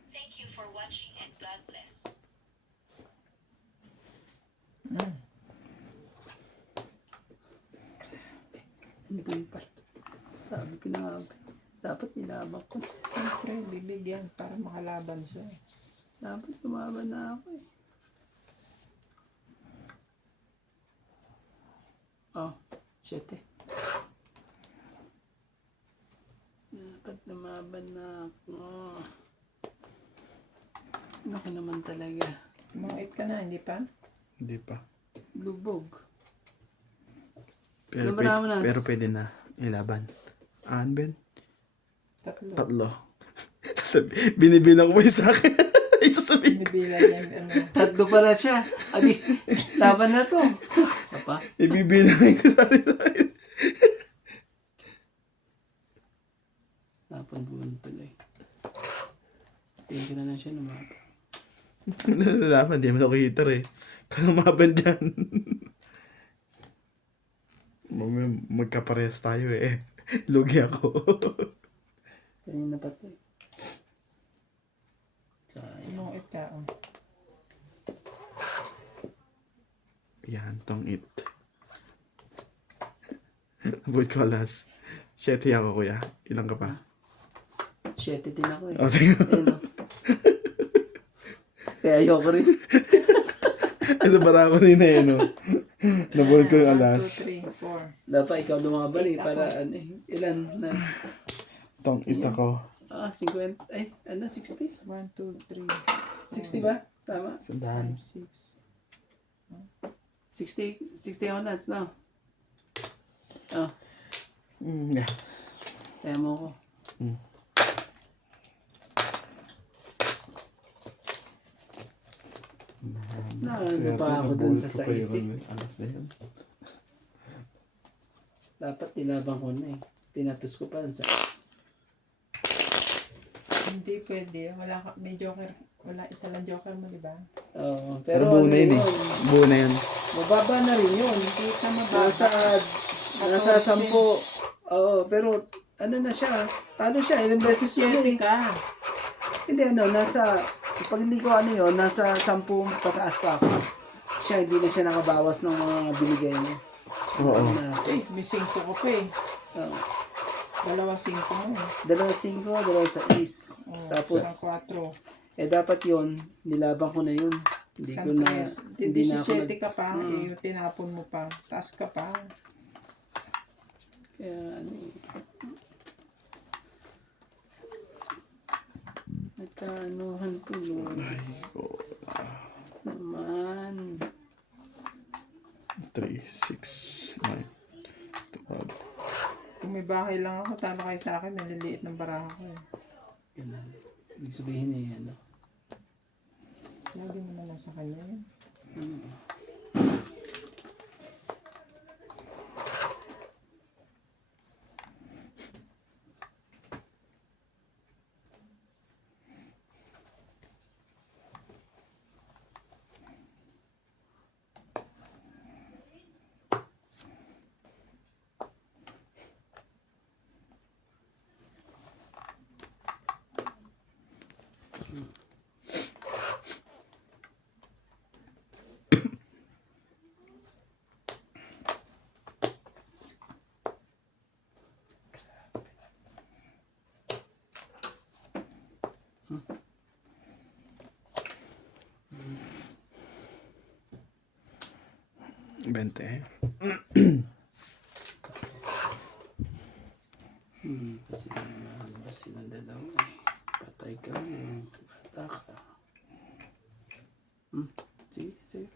Thank you for watching and God bless. Hindi pa. Sabi ko na nga, dapat nilabak ko. Siyempre, bibigyan para makalaban siya. Dapat lumaban na ako eh. Oh, 7. Dapat lumaban na ako. Naku naman talaga. Mangit ka na, hindi pa? Hindi pa. Lubog. Pero, Number na, pero pwede na ilaban. Ben? 3. 3. Binibilang ko pa yung sa akin. Isasabihin. Binibilan yan, ano. 3 pala siya. Adi, laban na to. Apa? Ibibilangin ko sa akin. Lapan buwan tuloy. Tingin ko na lang siya lumaban. Nalalaman, di naman ako hitter eh. Kalumaban dyan. Magkaparehas tayo eh. Lugi ako. Kanina pa to eh. Sayang. Mangit ka, oh. Yan, tong it. Abot ko alas. 7 ako kuya. Ilang ka pa? 7 din ako eh. O, tingnan. Ayun o. Kaya ayoko rin. Ito para ako rin eh, no? Nabot ko yung 1, alas. 2, 3, 4. Dapat ikaw lumaban eh. Eight Para ako. ano eh. Ilan na? Tong it ako. 50. Ay, ano? 60? 1, 2, 3, 60 ba? Tama? 5, Sandahan. 6. 60 ako nuts, no? Oh, Yeah. kaya mo ko. Na, ano pa ako dun sa size eh. Alas na yun. Dapat tinabang ko na eh. Pinatos ko pa ang size. Hindi pwede. Wala ka, may joker. Wala, isa lang joker mo, di ba? Oo, Pero pero buo ano na yun eh. yun, Buo na yun. mababa na rin yun. Kita mababa. Nasa 10. Oo, pero ano na siya, talo siya, ilang beses yun Pwede eh. ka. Hindi ano, nasa, pag hindi ko ano yun, nasa 10 pataas pa ako. Siya, hindi na siya nakabawas ng mga binigay niya. Oo. Na, Eh, may 5 ko pa eh. oo. 2 5 mo eh. 2 5, 2 6. Oh, Tapos, isang 4. dapat yun, nilaban ko na yun. Hindi ko na, hindi na ako 17 ka pa, eh, tinapon mo pa. Taas ka pa. kaya ano eh. Nagkaanuhan ko yun. Naman. 3, 6, 9, 12. Kung may bahay lang ako, tama kayo sa akin, naliliit ng baraha ko eh. Yun na. Ibig sabihin eh, ano. Lagi mo naman sa kanya yun. Bente. Kasi naman silang dalawa eh. Patay ka mo. Bata ka. Sige, sige.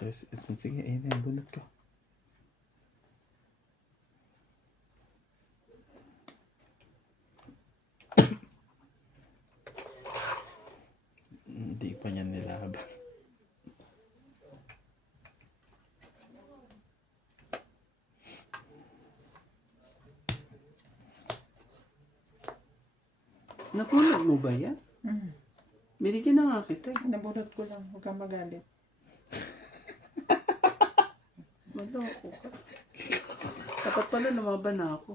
Ito, sige, ayun na yung bunot ko. Hindi pa niya nilaban. Napulog mo ba yan? Binigyan na nga kita. Nabunot ko lang. Huwag kang magalit. Maloko ka. Dapat pala lumaban na ako.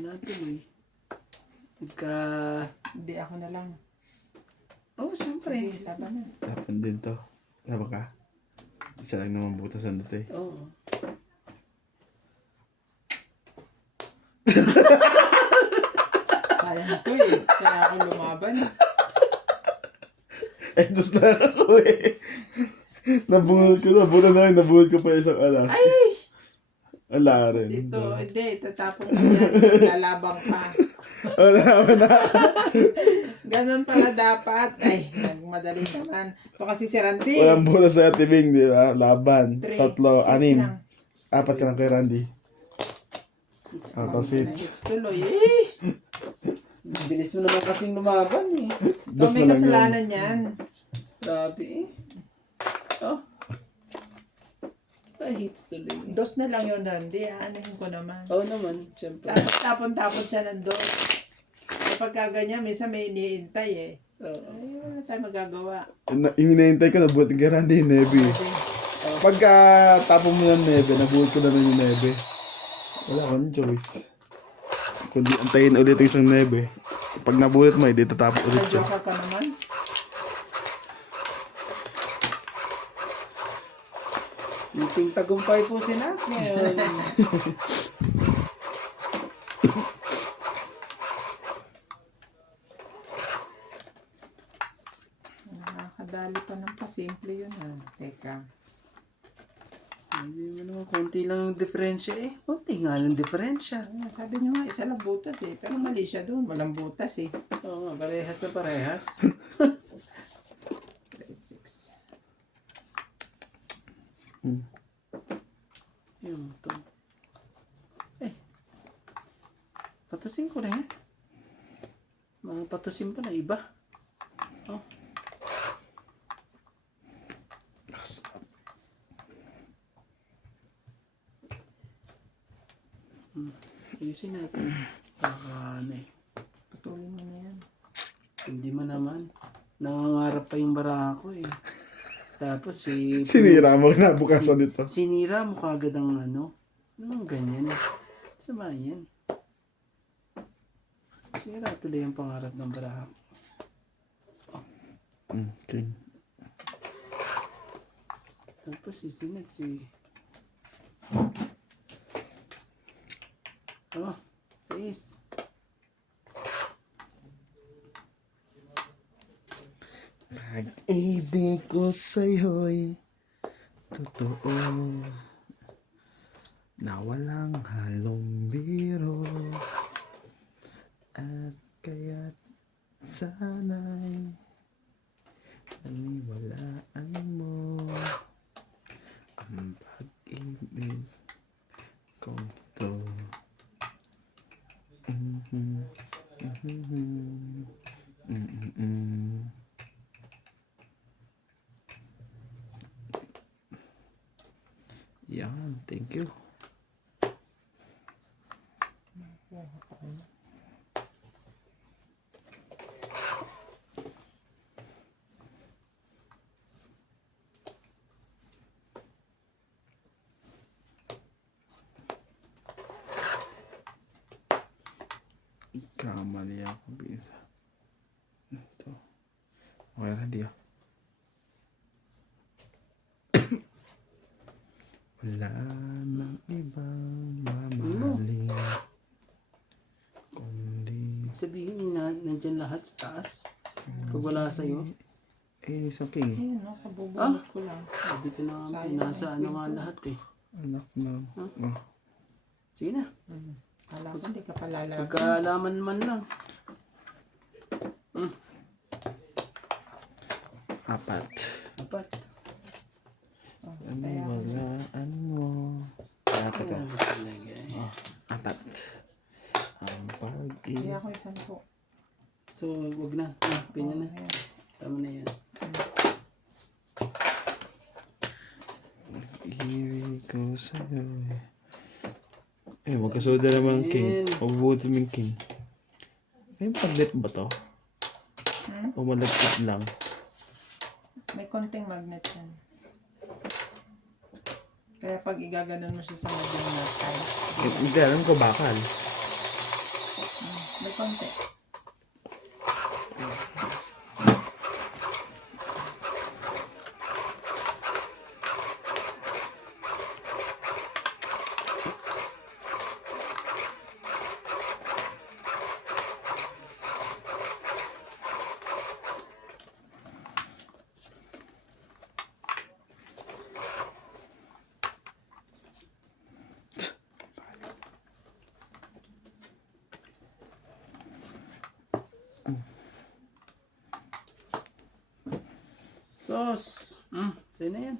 Natuloy. Pagka... Hindi, ako na lang. Oh, siyempre. Sige, laban na. Laban din to. Laban ka? Isa lang naman butasan dito eh. Oo. Sayang ko eh. Kaya ako lumaban. Eh, dos na ako eh. Nabungod ko pa isang alas. Ay! Ala rin. Ito, hindi. Tatapon ko yan. Tapos lalabang pa. Wala. Ganon pala dapat. Ay, nagmadali naman. Ito kasi si Randy. Walang bola sa tibing, di ba? Laban. 3, 3, 6. 6 lang. 4 ka lang kay Randy. Tapos It's tuloy eh. Bilis mo naman kasing lumaban eh. Ikaw dos may na lang yan. kasalanan yan. Grabe eh. Oh. Ay, hits tuloy. Dos na lang yun, Randy. Aanahin ko naman. Oo naman, siyempre. Tapos tapon-tapon siya ng dos. Kapag kaganyan, minsan may iniintay eh. Oo. Ay, wala tayong magagawa. Yung hinahintay ko, nabuhat kay Randy yung nebe. Pagka tapon mo ng nebe, nabuhat ko na rin yung nebe. Wala kang choice. Kundi antayin ulit yung isang nebe. Pag nabulit mo, hindi tatapos ulit siya. Joker ka naman. Meeting tagumpay po si Nats ngayon. Nakakadali pa ng pasimple yun ha. Teka. Hindi mo naman, konti lang yung diferensya eh. Konti nga lang diferensya. Ay, sabi niyo nga, isa lang butas eh. Pero mali siya doon. Walang butas eh. Oo nga, parehas na parehas. 3, 6. Yung to. Eh. Patusin ko na yan. Mga patusin pa na iba. Oh. Ayusin natin. Ano eh. Patuloy mo na yan. Hindi mo naman. Nangangarap pa yung bara ko eh. Tapos si... Sinira mo na bukasan dito. Sinira mo kagad ang ano. Anong ganyan? Sama yan. Sinira tuloy ang pangarap ng bara ko. Okay. Tapos si Sinet si... Oh, 6. Pag-ibig ko sa'yo'y totoo na walang halong biro at kaya't sana'y naniwalaan mo ang pag-ibig kong to. Yan, thank you. Kamali ako, bisa. Ito. Okay na, di ah. Wala nang ibang mamahalin kundi Sabihin na nandyan lahat sa taas. Pag wala sa'yo. it's okay. Ayun no, kabubunot ko lang. Sabi ko na Sayang nasa ang ano kwento. nga lahat eh. Anak na. Oh. Sige na. Kala ko hindi ka palalaban. Pagkaalaman man lang. 4. apat. Ano walaan mo? Apat Ano ka. talaga eh. Oh, apat. Ang pag-ibig. Kaya ako isang po. So, wag na. Pinya na. Ayan. Tama na yan. Ibig ko sa'yo. Eh, magkasoda naman king. Mabubuti mo yung king. May magnet ba to? O malagkit lang? May konting magnet yan. Kaya pag igaganon mo siya sa magnet side, Hindi, alam ko bakal. may konti. Sauce. Sa'yo na yan.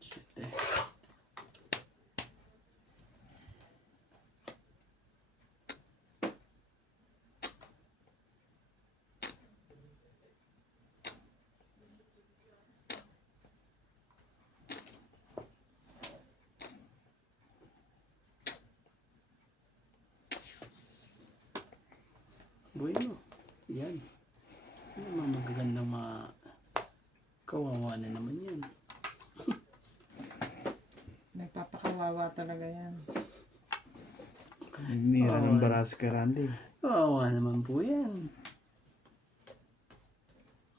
Shit eh. Bueno, yan. Yan mga magagandang mga kawawa na naman yan. Nagpapakawawa talaga yan. Nira ng baras ka, Randy. Kawawa naman po yan.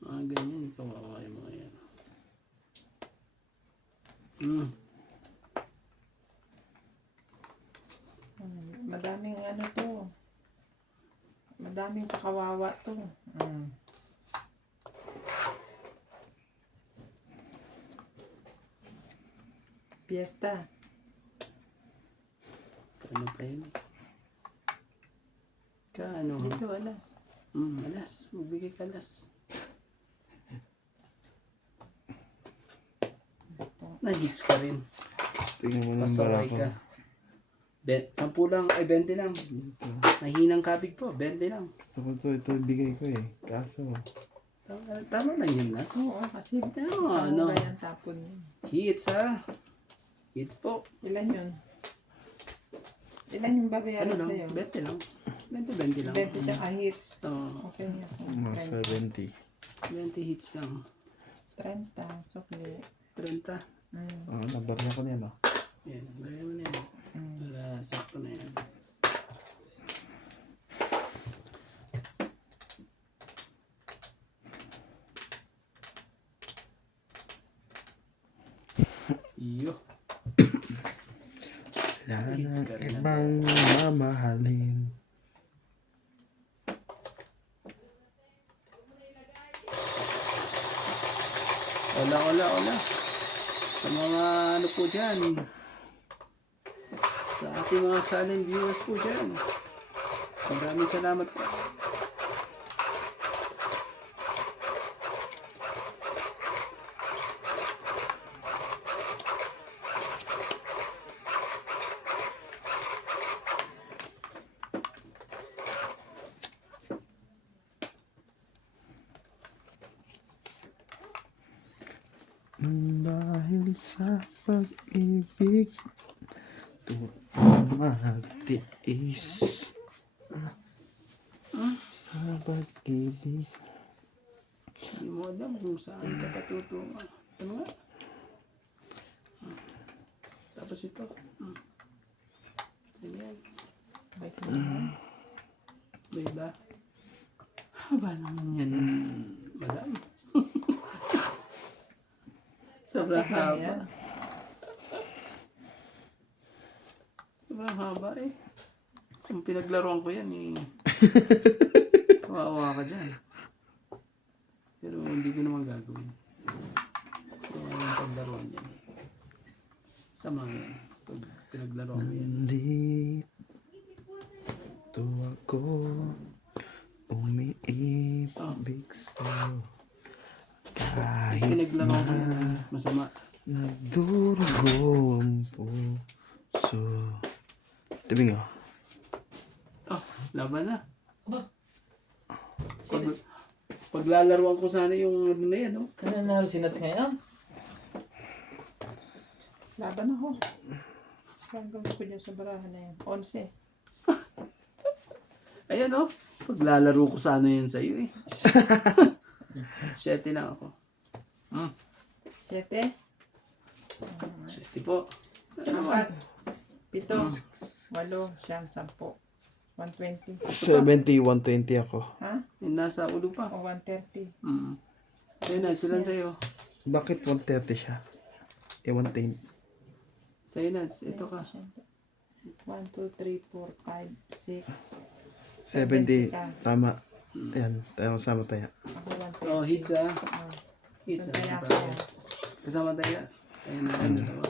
Mga ganyan, kawawa yung mga yan. Madaming ano to. Madaming pakawawa to. Fiesta. Ano pa yun? Kaano? Dito, alas. Alas. Magbigay ka alas. Na-hits ka rin. Tingnan mo ng Pasaway barako. ka. 10 lang, ay 20 lang. Nahinang kabig po, 20 lang. Gusto ko to, ito bigay ko eh. Kaso, Tama lang yun, Nats. Oo, kasi Ano? ano yan tapon yun. Hits ha. Hits po. Ilan yun? Ilan yung babayaran Ano lang, sa'yo? 20 lang. 20 lang. 20 tsaka hits. Oo, Okay niya. mga 70. 20 hits lang. 30. Sukli. 30. Oo, nabarya ko niya, no? Yan, bagay mo na yan. Para sakto na yan. Iyo. Wala Hits nang ka rin, ibang mamahalin. Ola. Sa mga ano po dyan. Sa ating mga silent viewers po dyan. Maraming salamat po. Dahil sa pag-ibig, tumatiis. Sa pag-ibig. Hindi mo alam kung saan ka patutungo. Ano nga? Tapos ito. Sige yan. Bait mo naman. Diba? Haba naman yan, madam. Sobrang Tignan haba. yan. Sobrang haba eh. Kung pinaglaruan ko yan eh. Kawawa ka dyan. Pero hindi ko naman gagawin. Kung ano yung paglaruan yan. Sama yan. Pag pinaglaruan mo yan. Nandito ako umiibig sa'yo. Kahit Pinaglaro ko yan. Masama. nagdurugo ang puso. Tabi nga. Oh, laban na. Aba. Paglalaruan ko sana yung ano na yan, no? Nanalo si Nats ngayon? Laban ako. Saan gawin ko dyan sa barahan na yan? 11. Ayan, no? Paglalaro ko sana yun sa'yo, eh. 7 na ako. 7. 60 po. 4. 7. 8. 9. 10. 120. 70, 120 ako. Ha? Yung nasa ulo pa. O 130. Ayun na, silang sa'yo. Bakit 130 siya? 110. Sa'yo, Nats. Ito ka. 1, 2, 3, 4, 5, 6. 70. ka. Tama. Ayan, tayo sama tayo. Ako 120. Oh, hits ah. Oh. Hits Kaya ah. ako. Kasama tayo. Ayun na, ano to.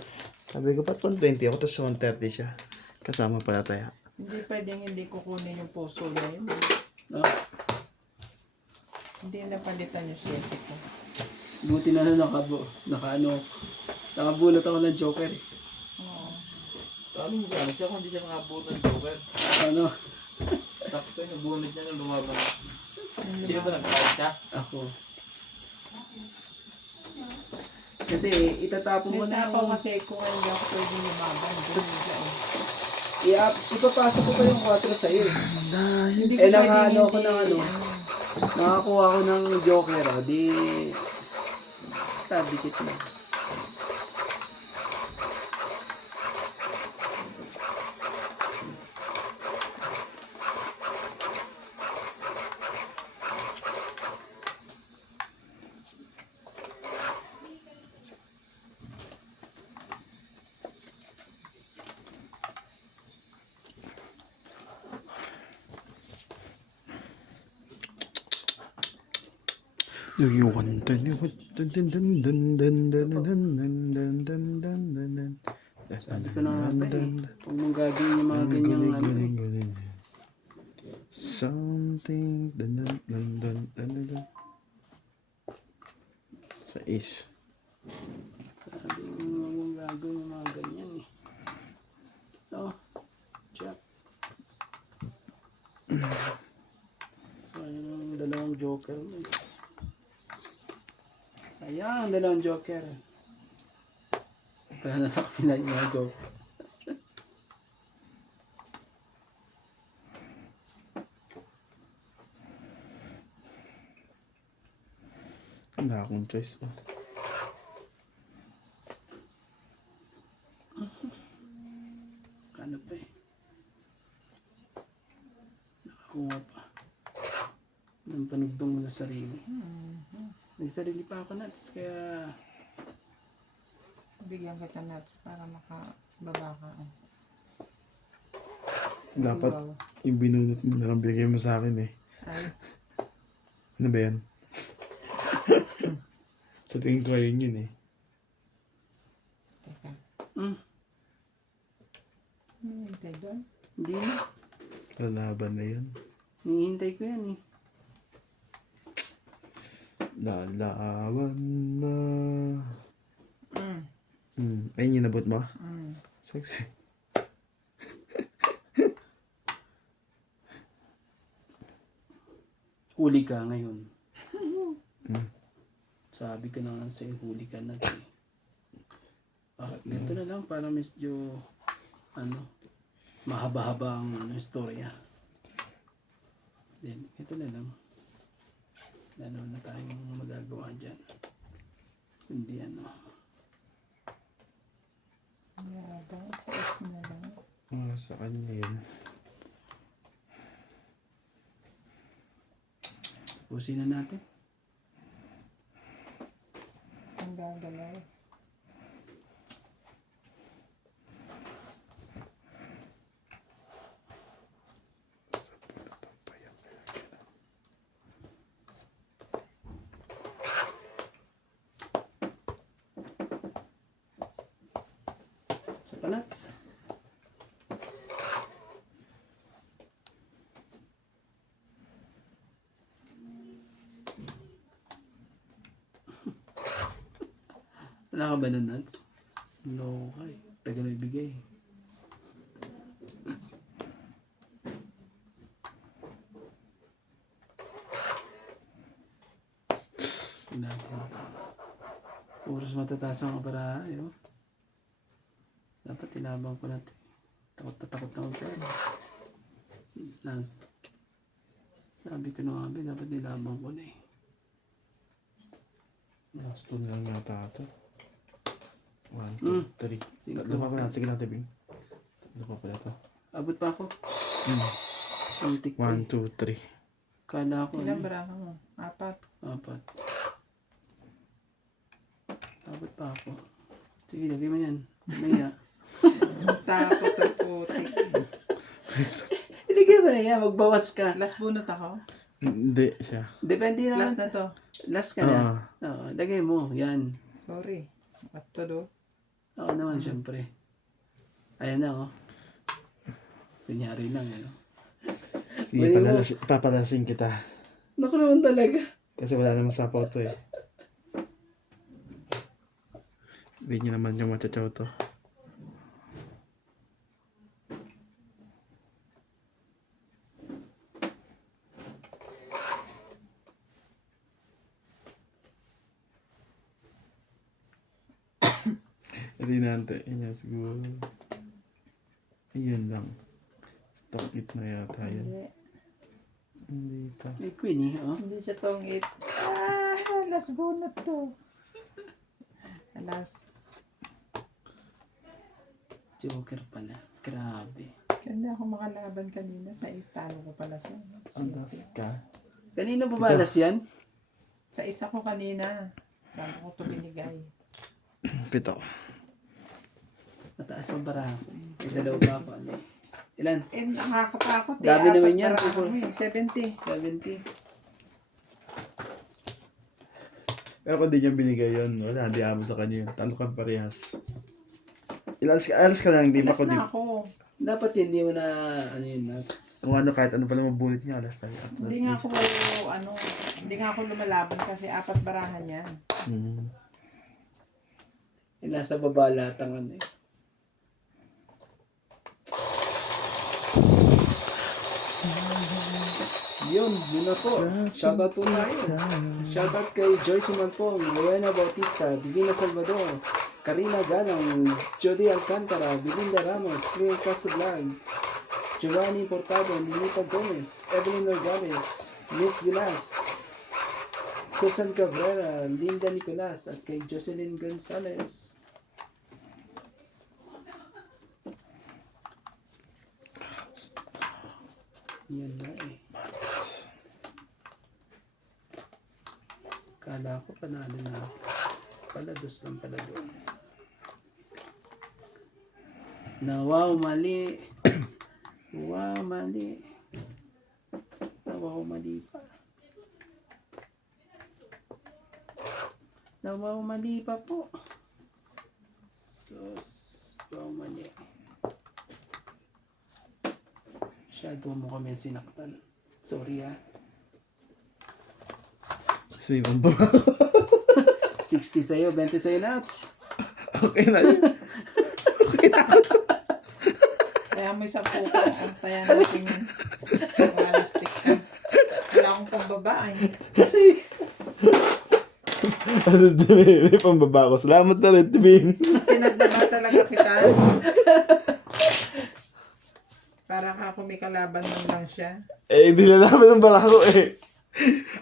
Sabi ko, ba't 120 ako, tapos 130 siya. Kasama pala tayo. Hindi pwedeng hindi kukunin yung puso na yun. No? Hindi na palitan yung 7 ko. Buti na nakabulot ako ng joker. Eh. Oo. Ano mo gano'n siya kung hindi siya nakabutan ng joker? Ano? Sakto yung nabunod niya ng lumaban. Yung Sino ba lima- nagkakalit siya? Ako. Kasi itatapon mo Minsan na ako yung... kasi kung hindi ako pwedeng lumaban. Ganun siya eh. Ipapasok ko pa yung 4 sa'yo eh. Hindi ko Eh, pwedeng nakaano ako hindi, ng ano. Nakakuha ko ng joker, oh. Di... Dikit na. Do you want to do it? Dun, dun, dun, dun, dun, dun, dun, dun, dun, dun, dun, dun, dun. Sabi ko na nga ba eh. Huwag mong gagawin yung mga ganyang ano eh. Something dun, dun, dun, dun, dun, dun, dun. Sa is. Sabi ko huwag mong gagawin yung mga ganyan eh. So, check. So, ayun ang dalawang joker mo eh. Ayan, dalawang joker. Kaya nasa kapila yung mga joker. Wala akong choice. Oh. Ano pa eh. Nakakuha pa. Ng panugtong mo na sarili. May sarili pa ako nuts, kaya Bigyan kita nuts para makababa ka. Dapat Wow. yung binunot mo na lang bigay mo sa akin eh. Ay, Ano ba yan? Sa tingin ko ayun yun eh. teka. mm, Ano yung hintay doon? hindi na. Lalaban na yun. Hinihintay ko yan eh. Lalaban na. Mm. Ayun yung nabot mo? Mm. Sexy. Huli ka ngayon. Sabi ko na nga sa'yo, huli ka na. Eh. Ganito na lang para medyo mahaba-haba ang istorya. Then, ito na lang. Wala naman na tayong magagawa dyan. Hindi Yabang sa is na lang. Sa kanya yun. Pusin na natin. Ang gagalaw. pa, Nats. Wala ka ba nun, Nats? No, kay. Tagal na ibigay. Sinabi mo. Puros matataas ang kaparahay, oh. Dapat tinabang ko natin. Takot na ako pa. Sabi ko na nga, dapat nilabang ko na eh. Last two na lang yata ito. 1, 2, 3. Tatlo pa pala. Sige lang, Tibing. Tatlo pa pala ito. Abot pa ako. Antik pa 1, eh. 2, 3. Kala ko Ilang ano. baraha mo? 4. Apat. Abot pa ako. Sige, lagay mo yan. Maya. Takot ang puti. Ilagay mo na yan. Magbawas ka. Last bunot ako. Hindi siya. Depende naman. Last na to. Last ka na. Oo, lagay mo. Yan. Sorry. At to do. Oo naman, syempre. Ayan na, oh. Kunyari lang, ano. Sige, Bali mo. papalasin kita. Naku naman talaga. Kasi wala namang sapaw to eh. Hindi nyo naman yung machachaw to. Hindi natin. Yan siguro. Ayan lang. Tangit na yata yan. Hindi. Hindi pa. May queen eh, oh. Hindi siya tongit. Last bunot to. Alas. Joker pala. Grabe. Hindi ako makalaban kanina. Sa talo ko pala siya. Ang dapat ka. Kanina bumalas yan? Sa isa ko kanina. Bago ko ito binigay. Pito. Mataas pa bara. May dalawa pa ako. Ano eh. Ilan? Nakakatakot eh. Dami naman yan. 70. 70. Pero kung di niya binigay yun, wala, di amo sa kanya yun. Talo ka parehas. Alas ka lang, di ba? Last na ako. Dapat hindi mo na, ano yun, Nats. Kung ano, kahit ano pa naman bulit niya, alas na. Hindi nga ako, hindi nga ako lumalaban kasi 4 barahan yan. Nasa baba lahat ang ano eh. Yun na po. Shoutout po tayo. Shoutout kay Joyce Manpong, Rowena Bautista, Divina Salvador, Karina Galang, Jody Alcantara, Belinda Ramos, Cleo Casablag, Giovanni Portado, Ninita Gomez, Evelyn Nogales, Mitch Vilas, Susan Cabrera, Linda Nicolas, at kay Jocelyn Gonzalez. Yan na eh. Kala ko panalo na. Palados lang pala doon. Na wow, mali. Wow, mali. Na wow, mali pa. Na wow, mali pa po. Sus, wow, mali. Shadow mo kami sinaktan. Sorry ah. Swimming ba? 60 sa'yo, 20 sa'yo, Nats. Okay na yun. Kaya may 10 ko. Kaya natin yun. Walastik ka. Wala akong pambaba eh. May pambaba ko. Salamat na rin, Tibing. Pinagbaba talaga kita. Para ako may kalaban man lang siya. Eh, hindi na naman ang barako eh.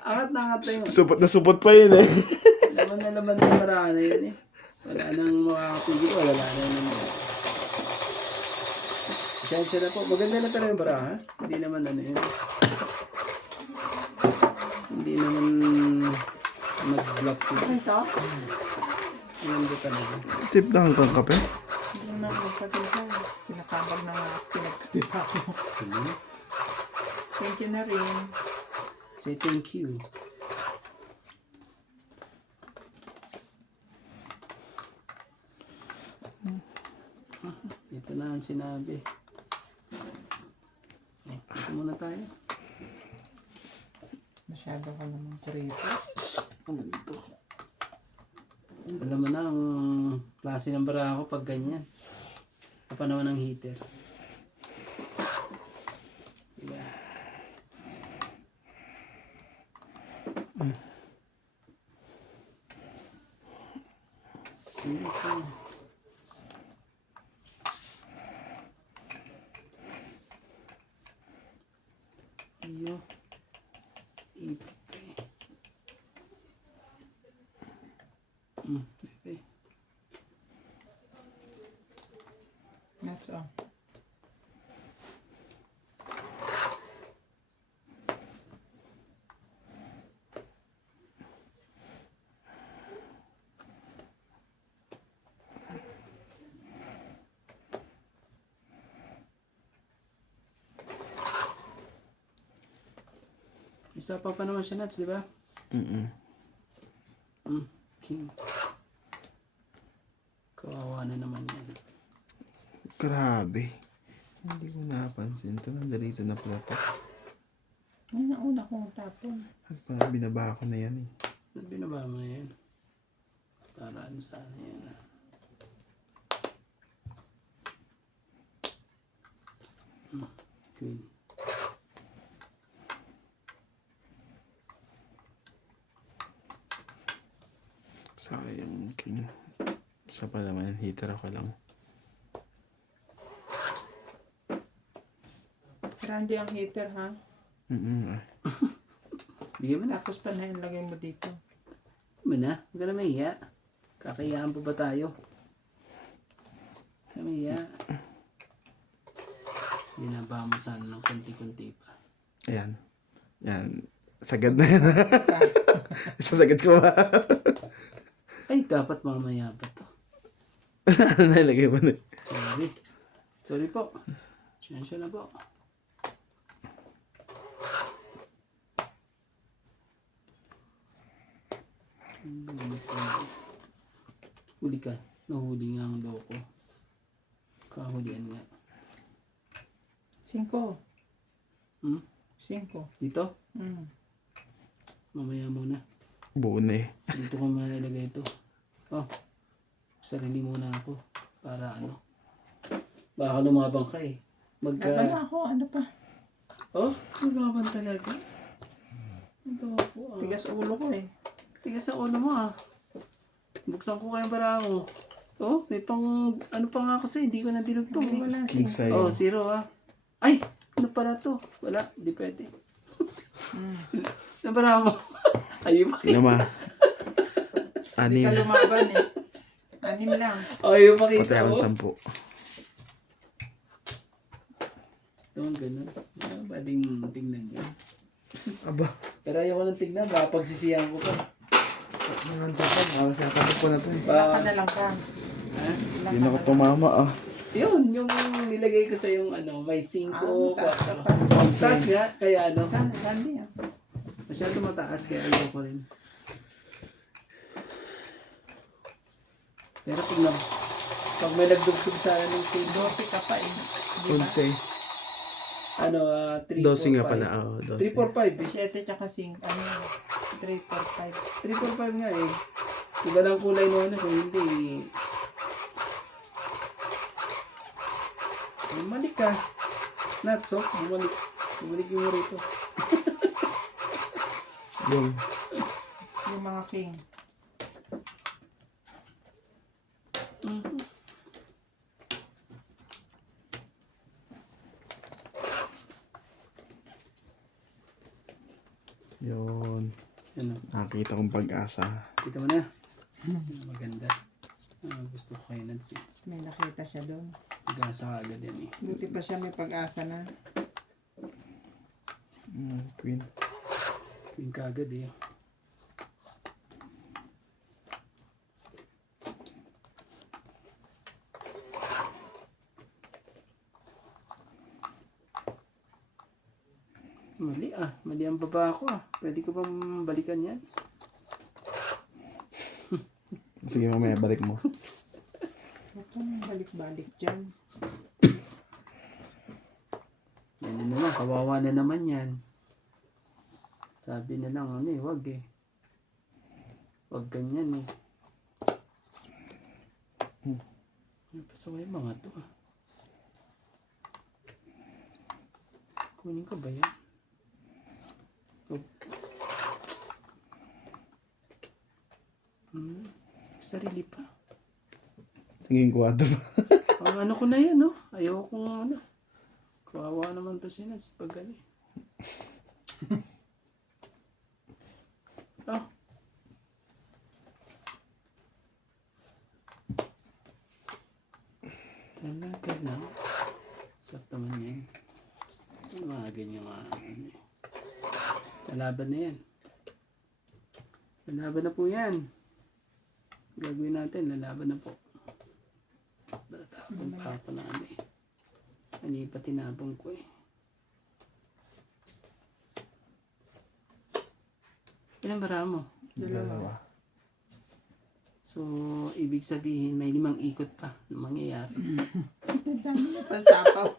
Angat na angat na yun. Supot na supot pa yun eh. Laban na marana yun eh. Wala nang makakapigil. Wala na yun. Sensya na po. Maganda na pala yung baraha. Hindi naman ano yun. Hindi naman mag-block yun. Ano ito? Maganda talaga. Tip lang kang kape. Hindi naman ako magpatita. Pinakabag na nga. Pinagkatita ko. Thank you na rin. Say thank you. na ang sinabi. Ito muna tayo. Masyado ka naman kurito. Ano ito? Alam mo na ang klase ng bara ako pag ganyan. Apa naman ang heater. Diba? Sino? Iyo. Ipe. Ipe. That's all. Isa pa naman siya nuts, di ba? King. Kawawa na naman yan. Grabe. Hindi ko napansin. Ito, nandalito na pala ito. Yan ang una kong tapon. At parang binaba ko na yan eh. Ba't binaba mo na yan? Para ano sana yan? Queen. Sayang king. Siya pa naman, heater ako lang. Grande ang heater, ha? Bigyan mo na. Tapos pa na ilagay mo dito. Mo na. Huwag ka na mahiya. Kakayaan pa ba tayo? Kamiya. Binaba mo sana ng konti-konti pa. Ayan. Yan. Sagad na yan. Isasagad ko ba? Ay, dapat mamaya pa to. Nalagay mo na. Sorry. Sorry po. Siyensya na po. Huli ka. Nahuli nga ang loko. Kahulian nga. 5. Hmm? 5. Dito? Mamaya muna. Buo na eh. Dito ko muna ilagay ito. Oh. Sarili muna ako. Para ano. Baka lumabang ka eh. Laban na ako. Ano pa? Oh, lumabang talaga. Ito ako ah. Tigas ulo ko eh. Tigas sa ulo mo ah. Buksan ko kayong bara mo. Oh, may pang, ano pa nga kasi, hindi ko na dinugtong. Hindi mo na. King Oh, sa'yo. 0 ah. Ay! Ano pala to? Wala, di pwede. Ano bara mo? Ayun pa Tingnan mo. Hindi ka Anim. lumaban eh. 6 lang. Ayun pa Patay kita ako mo. 10. Ito ang ganun. Ano ba ding tingnan yan? Aba. Pero ayaw ko nang tingnan, baka pagsisiyan ko pa. Nandiyan ka. Alas yung kapag ko na to eh. Ilan ka na lang ka. Ha? Hindi na ako tumama ah. Yun, yung nilagay ko sa yung ano, may 5, taas 4. ka pa. Sas nga, kaya ano, Grande ah. masyado mataas kaya ayaw ko rin. Pero pag may nagdugtog sa akin ng sino, 12 ka pa eh. 11. ano, 3, 4, 5. 12 nga pala. Oo, 12. 3, 4, 5 eh. 7 tsaka 5. 3, 4, 5. 3, 4, 5 nga eh. Iba lang kulay mo ano, kung hindi. Bumalik ka. Natso, bumalik. Bumalik yung rito. Yung. Yung mga king. Yun. Ano, Nakakita kong pag-asa. kita mo na. Maganda. Gusto ko kay Nancy. May nakita siya doon. Pag-asa ka agad yan eh. Buti pa siya may pag-asa na. Queen. Queen ka agad eh. Mali ah. Mali ang baba ko ah. Pwede ko bang balikan yan? Sige mamaya, balik mo. Huwag kang balik-balik dyan. Ano naman, kawawa na naman yan. Sabi na lang, ano eh, wag eh. Wag ganyan eh. Ano pa sa yung mga to ah. Kunin ko ba yan? Oh. Sarili pa. Tingin ko ato ba? Ang ano ko na yan, no? Ayaw kong ano. Kawawa naman to sinas pag ano eh. Oh. Talaga lang. Sakto man yan. Yung mga ganyan mga ano eh. Lalaban na yan. Lalaban na po yan. Gagawin natin, lalaban na po. Tatapon pa ako na ano eh. Ano pa tinapon ko eh. Ilang bara mo? Dalawa. So, ibig sabihin may 5 ikot pa na mangyayari. Ang dami na pasapaw.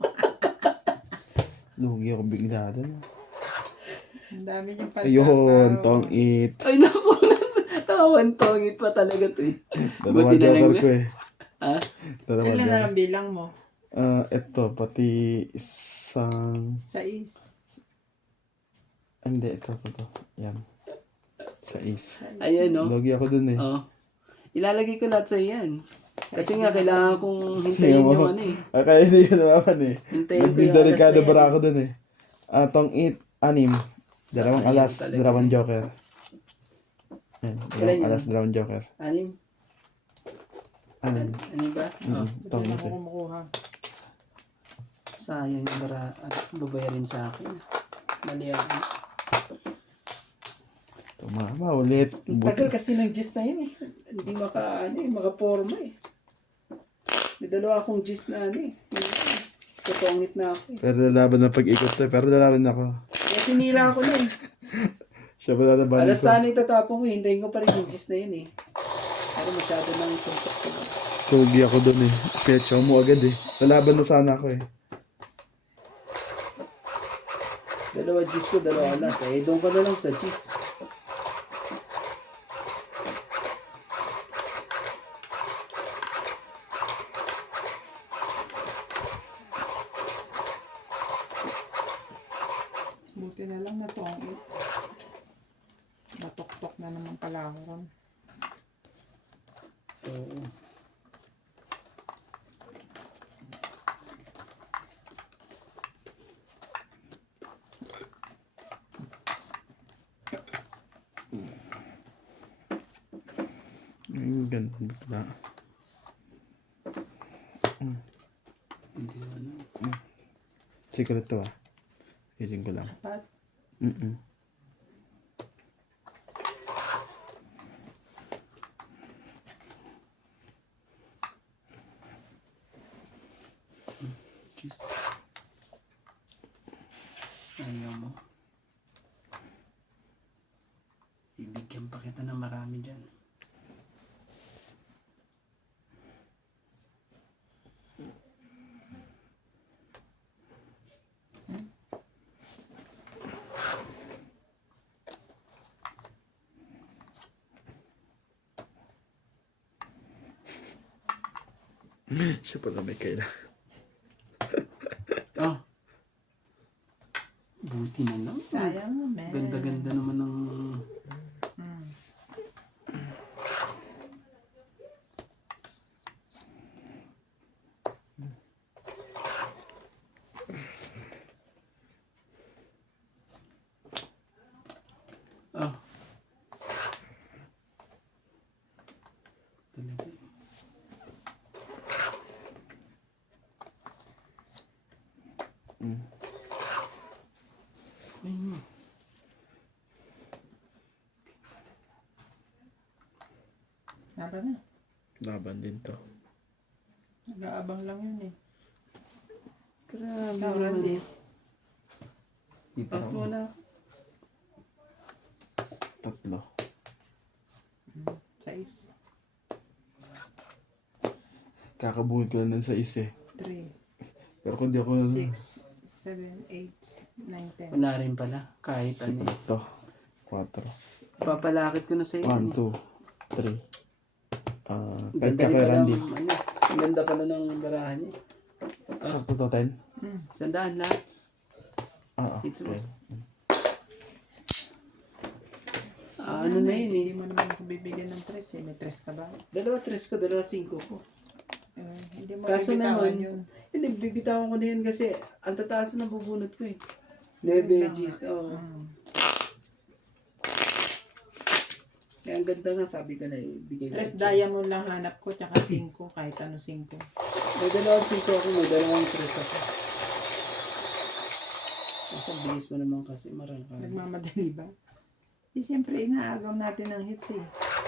Lugi ako bigla doon. Ang dami niyang pasapaw. Ayun, tong it. Ay naku, tawan tongit pa talaga to eh. Dalawa Buti na lang joker na. ko eh. Ha? Dalawa Ilan na joker. lang bilang mo? Ito, pati isang... 6. Hindi, ito. Yan. 6. Ayan no. Lugi ako dun eh. Oh. Ilalagay ko lahat sa yan. Kasi nga kailangan kong hintayin Sige mo. yung ano eh. Kaya hindi ko naman eh. Hintayin ko yung Nagbidelikado alas na bara yan. ako dun eh. Tong it, 6. Dalawang Sayang alas, talaga dalawang eh. joker. Yan, Ilan dalawang yun? alas, dalawang joker. 6? 6. Ano ba? Oh. Tong Ito na it ako eh. kumukuha. Sayang yung bara at babayarin sa akin. Mali ako. Tumama ulit. Ang tagal kasi ng gist na yun eh. Hindi makaporma eh. May dalawa akong gist na ano eh. Tutongit na ako eh. Pero lalaban na pag-ikot to. Pero lalaban ako. Kaya sinira ko na eh. Siya ba lalaban Alas ko? sana itatapon ko, hintayin ko pa rin yung gist na yun eh. Pero masyado nang suntok ko. Lugi ako dun eh. Pecho mo agad eh. Lalaban na sana ako eh. Dalawa gist ko, dalawa alas. Eh, doon ka na lang sa gist. Buti na lang na tong it. Batok-tok na naman pala ako ron. Oo. Ganda. Hindi naman. Secret to ah. Ising ko lang. Pat, Gist. Ayaw mo. Bibigyan pa kita ng marami dyan. Siya pala may kailangan. Ah. Buti na lang. sayang naman. Ganda-ganda naman ng... Ah. Talaga. Ayun. Naba na. Laban din to. Nag-aabang lang yun eh. Grabe Ikaw, naman. Randy. Tatlo na. 3. 6. Kakabungin ko lang ng 6 eh. 3, Pero kung di ako... 6, 7, 8, 9, 10. Wala rin pala. Kahit ano. Ito. 4. Papalakit ko na sa iyo. 1, 2, 3. Ang Kahit ganda ka rin kay pala Randy. ng, ano, ang ganda pala ng barahan niya. Sakto to 10? Sandaan lahat. It's Okay. Ano na yun eh. Hindi mo naman ako bibigyan ng 3 eh. May 3 ka ba? Dalawa 3 ko, dalawa 5 ko. Hindi mo Kaso bibitawan naman, yun. hindi, bibitawan ko na yun kasi ang tataas na bubunot ko eh. 9 veggies, oo. Kaya ang ganda nga, sabi ko na ibigay ko. 3 diamond lang hanap ko, tsaka 5, kahit ano 5. May dalawang 5 ako, may dalawang 3 ako. Kasi ang bilis mo naman kasi marangkang. Nagmamadali ba? Eh, siyempre, inaagaw natin ang hits eh.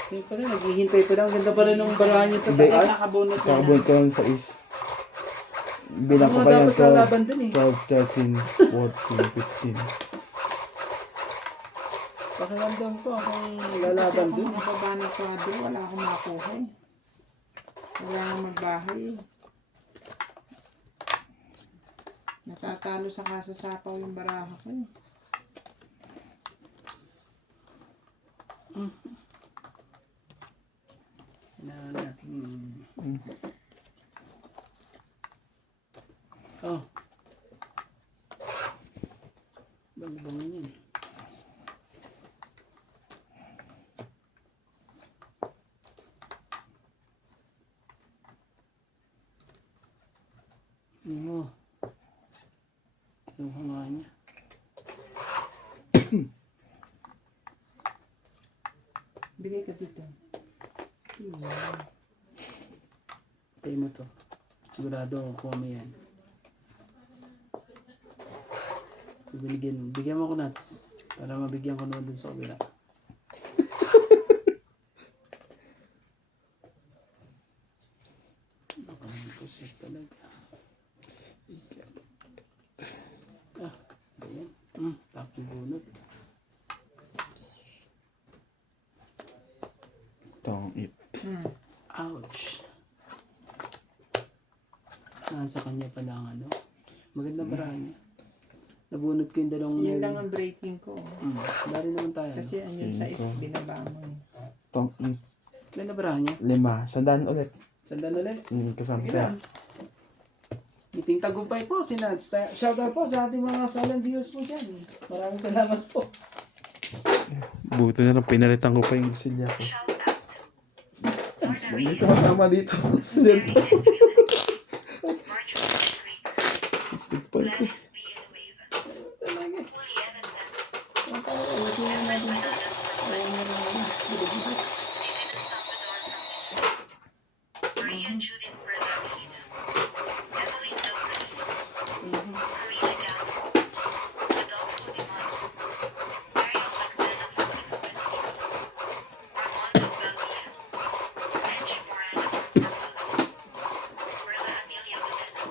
Kaya pala, naghihintay pa lang. Ang ganda pala nung barahan niya sa Hindi. taas. Nakabunot na Kakabungin ko lang sa 6. Bilang ko Ako pa yan. dapat lalaban dun eh. 12, 13, 14, 15. Pakiramdam ko akong Kasi lalaban ako dun. makababa ng kwadro, wala akong makuha eh. Wala akong magbahay eh. Natatalo sa kasasapaw yung baraha ko eh. Kailangan natin... Oh. Bang yun. Oo. Kinuha nga niya. Bigay ka dito. Tayo mo to. Sigurado kuha mo yan. Bigyan mo ko nuts. Para mabigyan ko naman dun sa kabila. Nakamukusit talaga. Ayan. Tapos bunot. Ito ang 8. Ouch. Nasa kanya pala ang ano. Magandang barahan niya. Nabunot ko yung dalawang... Yun lang ang breaking ko. Dari naman tayo. Kasi ano sa is, binaba mo eh. Ito ang Ganda barahan niya. 5. Sandaan ulit. Sandaan ulit. Kasama Sige ka. lang. Meeting tagumpay po, Sinads. Shoutout po sa ating mga silent viewers po dyan. Maraming salamat po. Buti na lang pinalitan ko pa yung silya ko. Shout out to Lorna Hindi Reyes, ka kasama dito. Silya Mary and Freeland, Marjorie and Rita, Stick pa ito. Gladys B. and Waven, Talaga. Juliana Santos, Ang tayo, ayusin na Edwin natin. Manalas from West Philippines, Divina Salvador from Israel, Maria Judith Bernardino, Evelyn Douglas, Karina Gallo, Adolfo Dimano, Mario Maxena from Lipugan City, Armando Belvia, Angie Morana from San Luis, Perla Amelia Godena,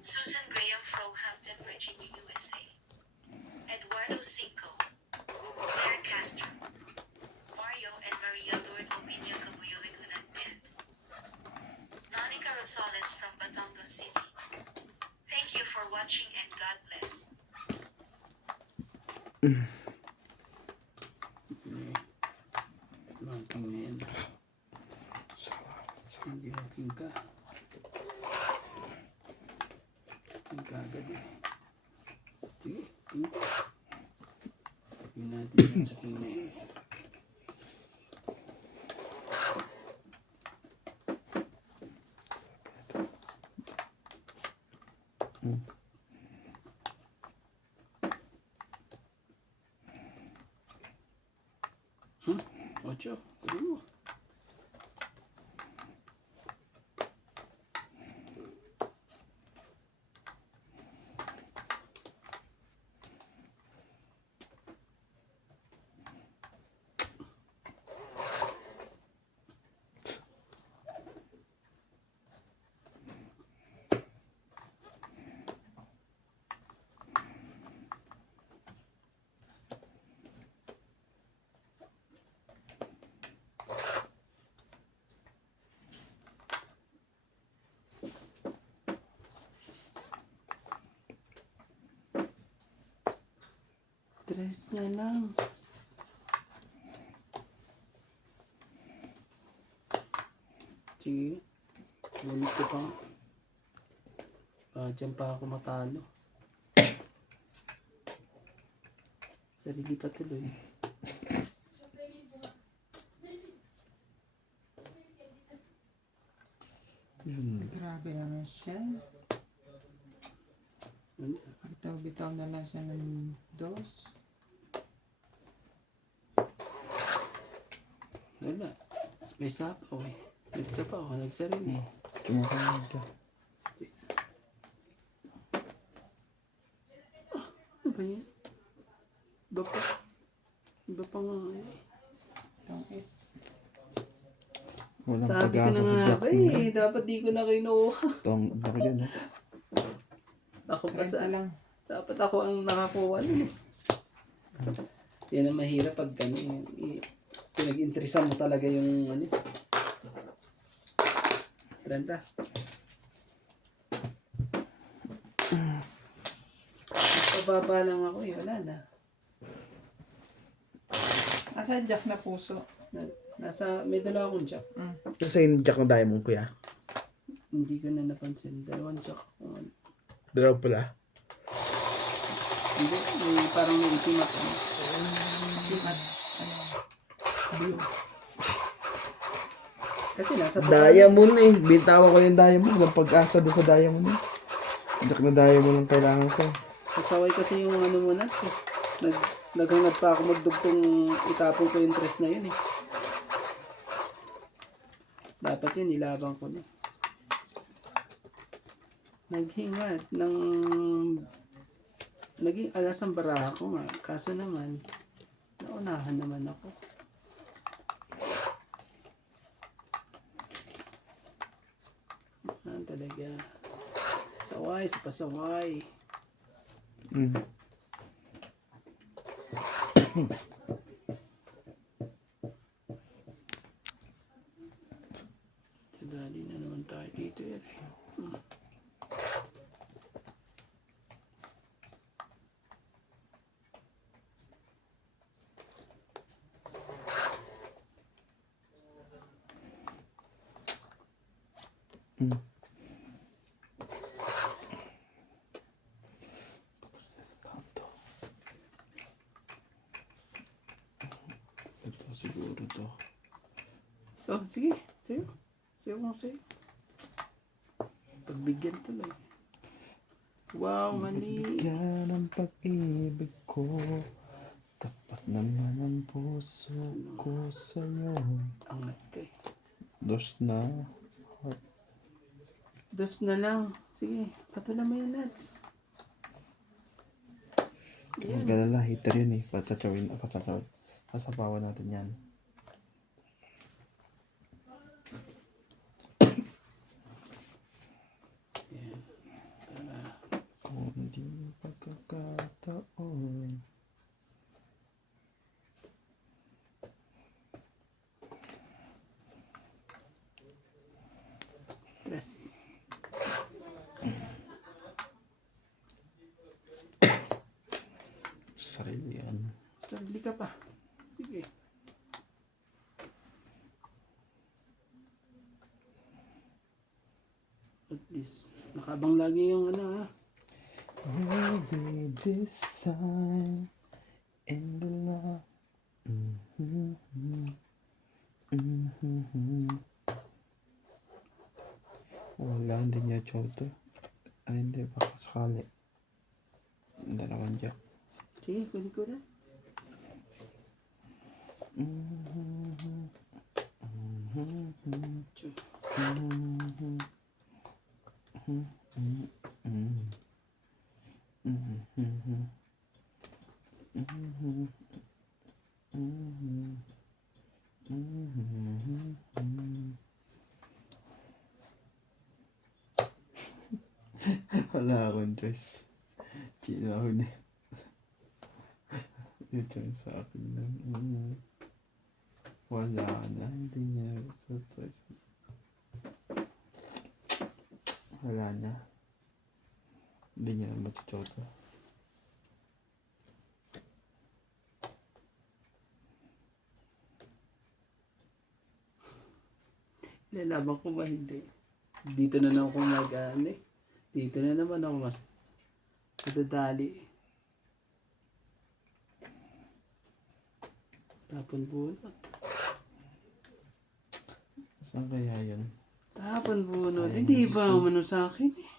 Susan Graham from Hampton, Virginia, USA, Eduardo Cinco, Claire Castro, Mario and Maria Lord Ovidio Cabuyo Ligunan and Nonica Rosales from Batangas City. Thank you for watching and God bless. Ranking na yan. Hindi ranking ka. Ranking ka agad eh. Sige, king. King natin yan sa king na yan. Ocho, kunin mo. Tres na lang. Sige. Bulit ko pa. Diyan pa ako matalo. Sarili pa tuloy. Grabe naman siya. Bitaw-bitaw na lang siya ng dos. Wala. May sapaw eh. Nagsapaw ako. Nagsarili. Kumakain ka. Ano ba yan? Iba pa. Iba pa nga eh. Itong it. Walang Sabi ko pag-asa na sa nga Jack ba mo. eh. Dapat di ko na kinuha. Itong, baka dyan eh. Ako pa 30 sa... lang. Dapat ako ang nakakuha nun eh. Yan ang mahirap pag pinag-interesa mo talaga yung ano. 30. Pababa lang ako eh. Wala na. Asa Jack na puso? Nasa, may dalawa akong jack. Kasi yung Jack na diamond kuya. Hindi ko na napansin. Dalawang jack. Dalaw pala. Hindi, may parang may itim at ano. Itim at blue. Kasi nasa baba. Diamond eh. Bintawa ko yung diamond. Ang pag-asa doon sa diamond eh. Jack na diamond ang kailangan ko. Kasaway kasi yung ano mo na. Naghangad pa ako magdugtong itapon ko yung tres na yun eh. Dapat yun, ilabang ko na. Naghingad ng... Naging alas ang baraha ko nga. Kaso naman, naunahan naman ako. Talaga. Saway sa pasaway. Mm. Dali na naman tayo dito eh. Ito siguro to. Oh, sige. Sayo. Sayo kung sayo. Pagbigyan tuloy. Wow, mali. Bigyan ang pag-ibig ko. Tapat naman ang puso ko sa'yo. Angat ka eh. Dos na. Dos na lang. Sige, patulan mo yan, Nats. Huwag ka na heater yun eh. Patatawin. Sasapawan natin yan. Kung di pagkakataon. Tres. Sarili yan. Sarili ka pa. Sige. At least, nakabang lagi yung ano ha. Maybe this time in the love. Wala, hindi niya choto. Ay, hindi. Baka sakali. Dalawang jack. Sige, pwede ko na. Chu. Wala akong choice. Chinaw niya. Ito yung sa akin lang. Wala na. Hindi niya choice. Wala na. Hindi niya machuchoto. Lalaban ko ba hindi? Dito na naman ako mag-ano eh. Dito na naman ako mas madadali. Tapon bunot. Saan kaya yun? Tapon bunot. Hindi ba umano sa akin eh.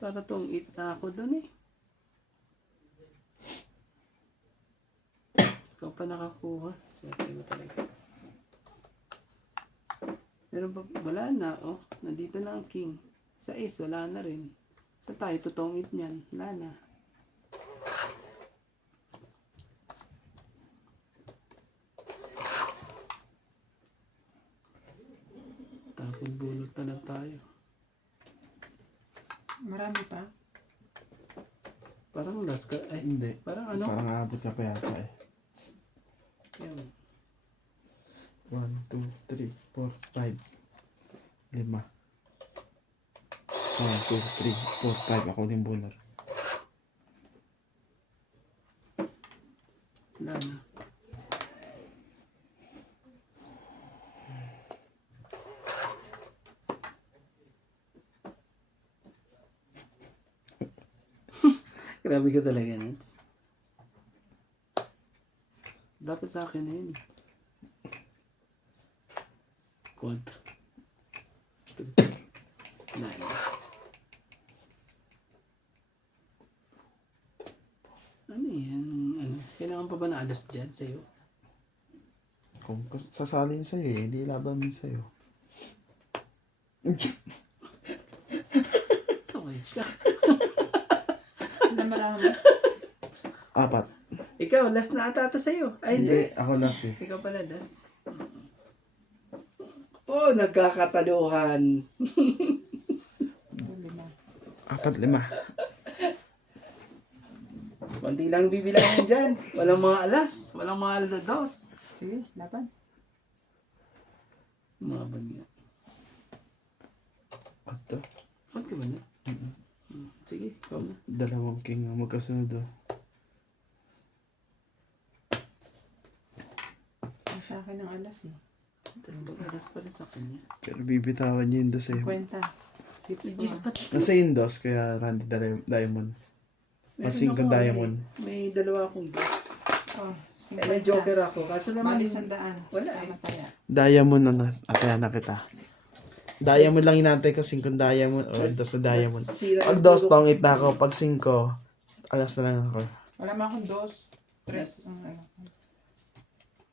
Para tong eat na ako dun eh. Ikaw pa nakakuha. Swerte mo talaga. Pero wala na, oh. Nandito na ang king. Sa ace, wala na rin. So tayo, totoong it niyan. Wala na. Tapon bunot na lang tayo. Marami pa. Parang last ka, ay, Hindi. parang ano? Parang aabot ka pa yata eh. Yan. 1, 2, 3, 4, 5. 5. 1, 2, 3, 4, 5. Ako din bunot. Wala na. Grabe ka talaga, Nats. Dapat sa akin na yun. Kontra. Nine. Ano yan? Ano? Kailangan pa ba na alas dyan sa'yo? Kung sasalin sa'yo eh, hindi laban din sa'yo. Sakay ka. Na marami. 4. Ikaw, last na ata sa'yo. Ay, hindi. Ako last eh. Ikaw pala, last. Oh, nagkakataluhan. 4, 5. Konti lang bibilangin dyan. Walang mga alas. Walang mga alados. Sige, laban. Umaban nga. 8. Huwag ka ba na? Sige, ikaw na. 2 king ang magkasunod oh. Ang sa akin ng alas eh. Talagang alas pa rin sa kanya. Pero bibitawan niya yung dos eh. 50. Tips ko. Just pat. Nasa yung dos, kaya Randy Diamond. Pasing ka diamond. May dalawa akong dos. Oh, Eh, may 50. joker ako. Kaso naman, Bali 100. wala eh. Tama tayo. Diamond na ataya na kita. Diamond lang inantay ko, 5 diamond o dos na diamond. Sira Pag yung dos, tulog. tongit na ako. Pag 5, alas na lang ako. Wala man akong 2. 3. Ang ano.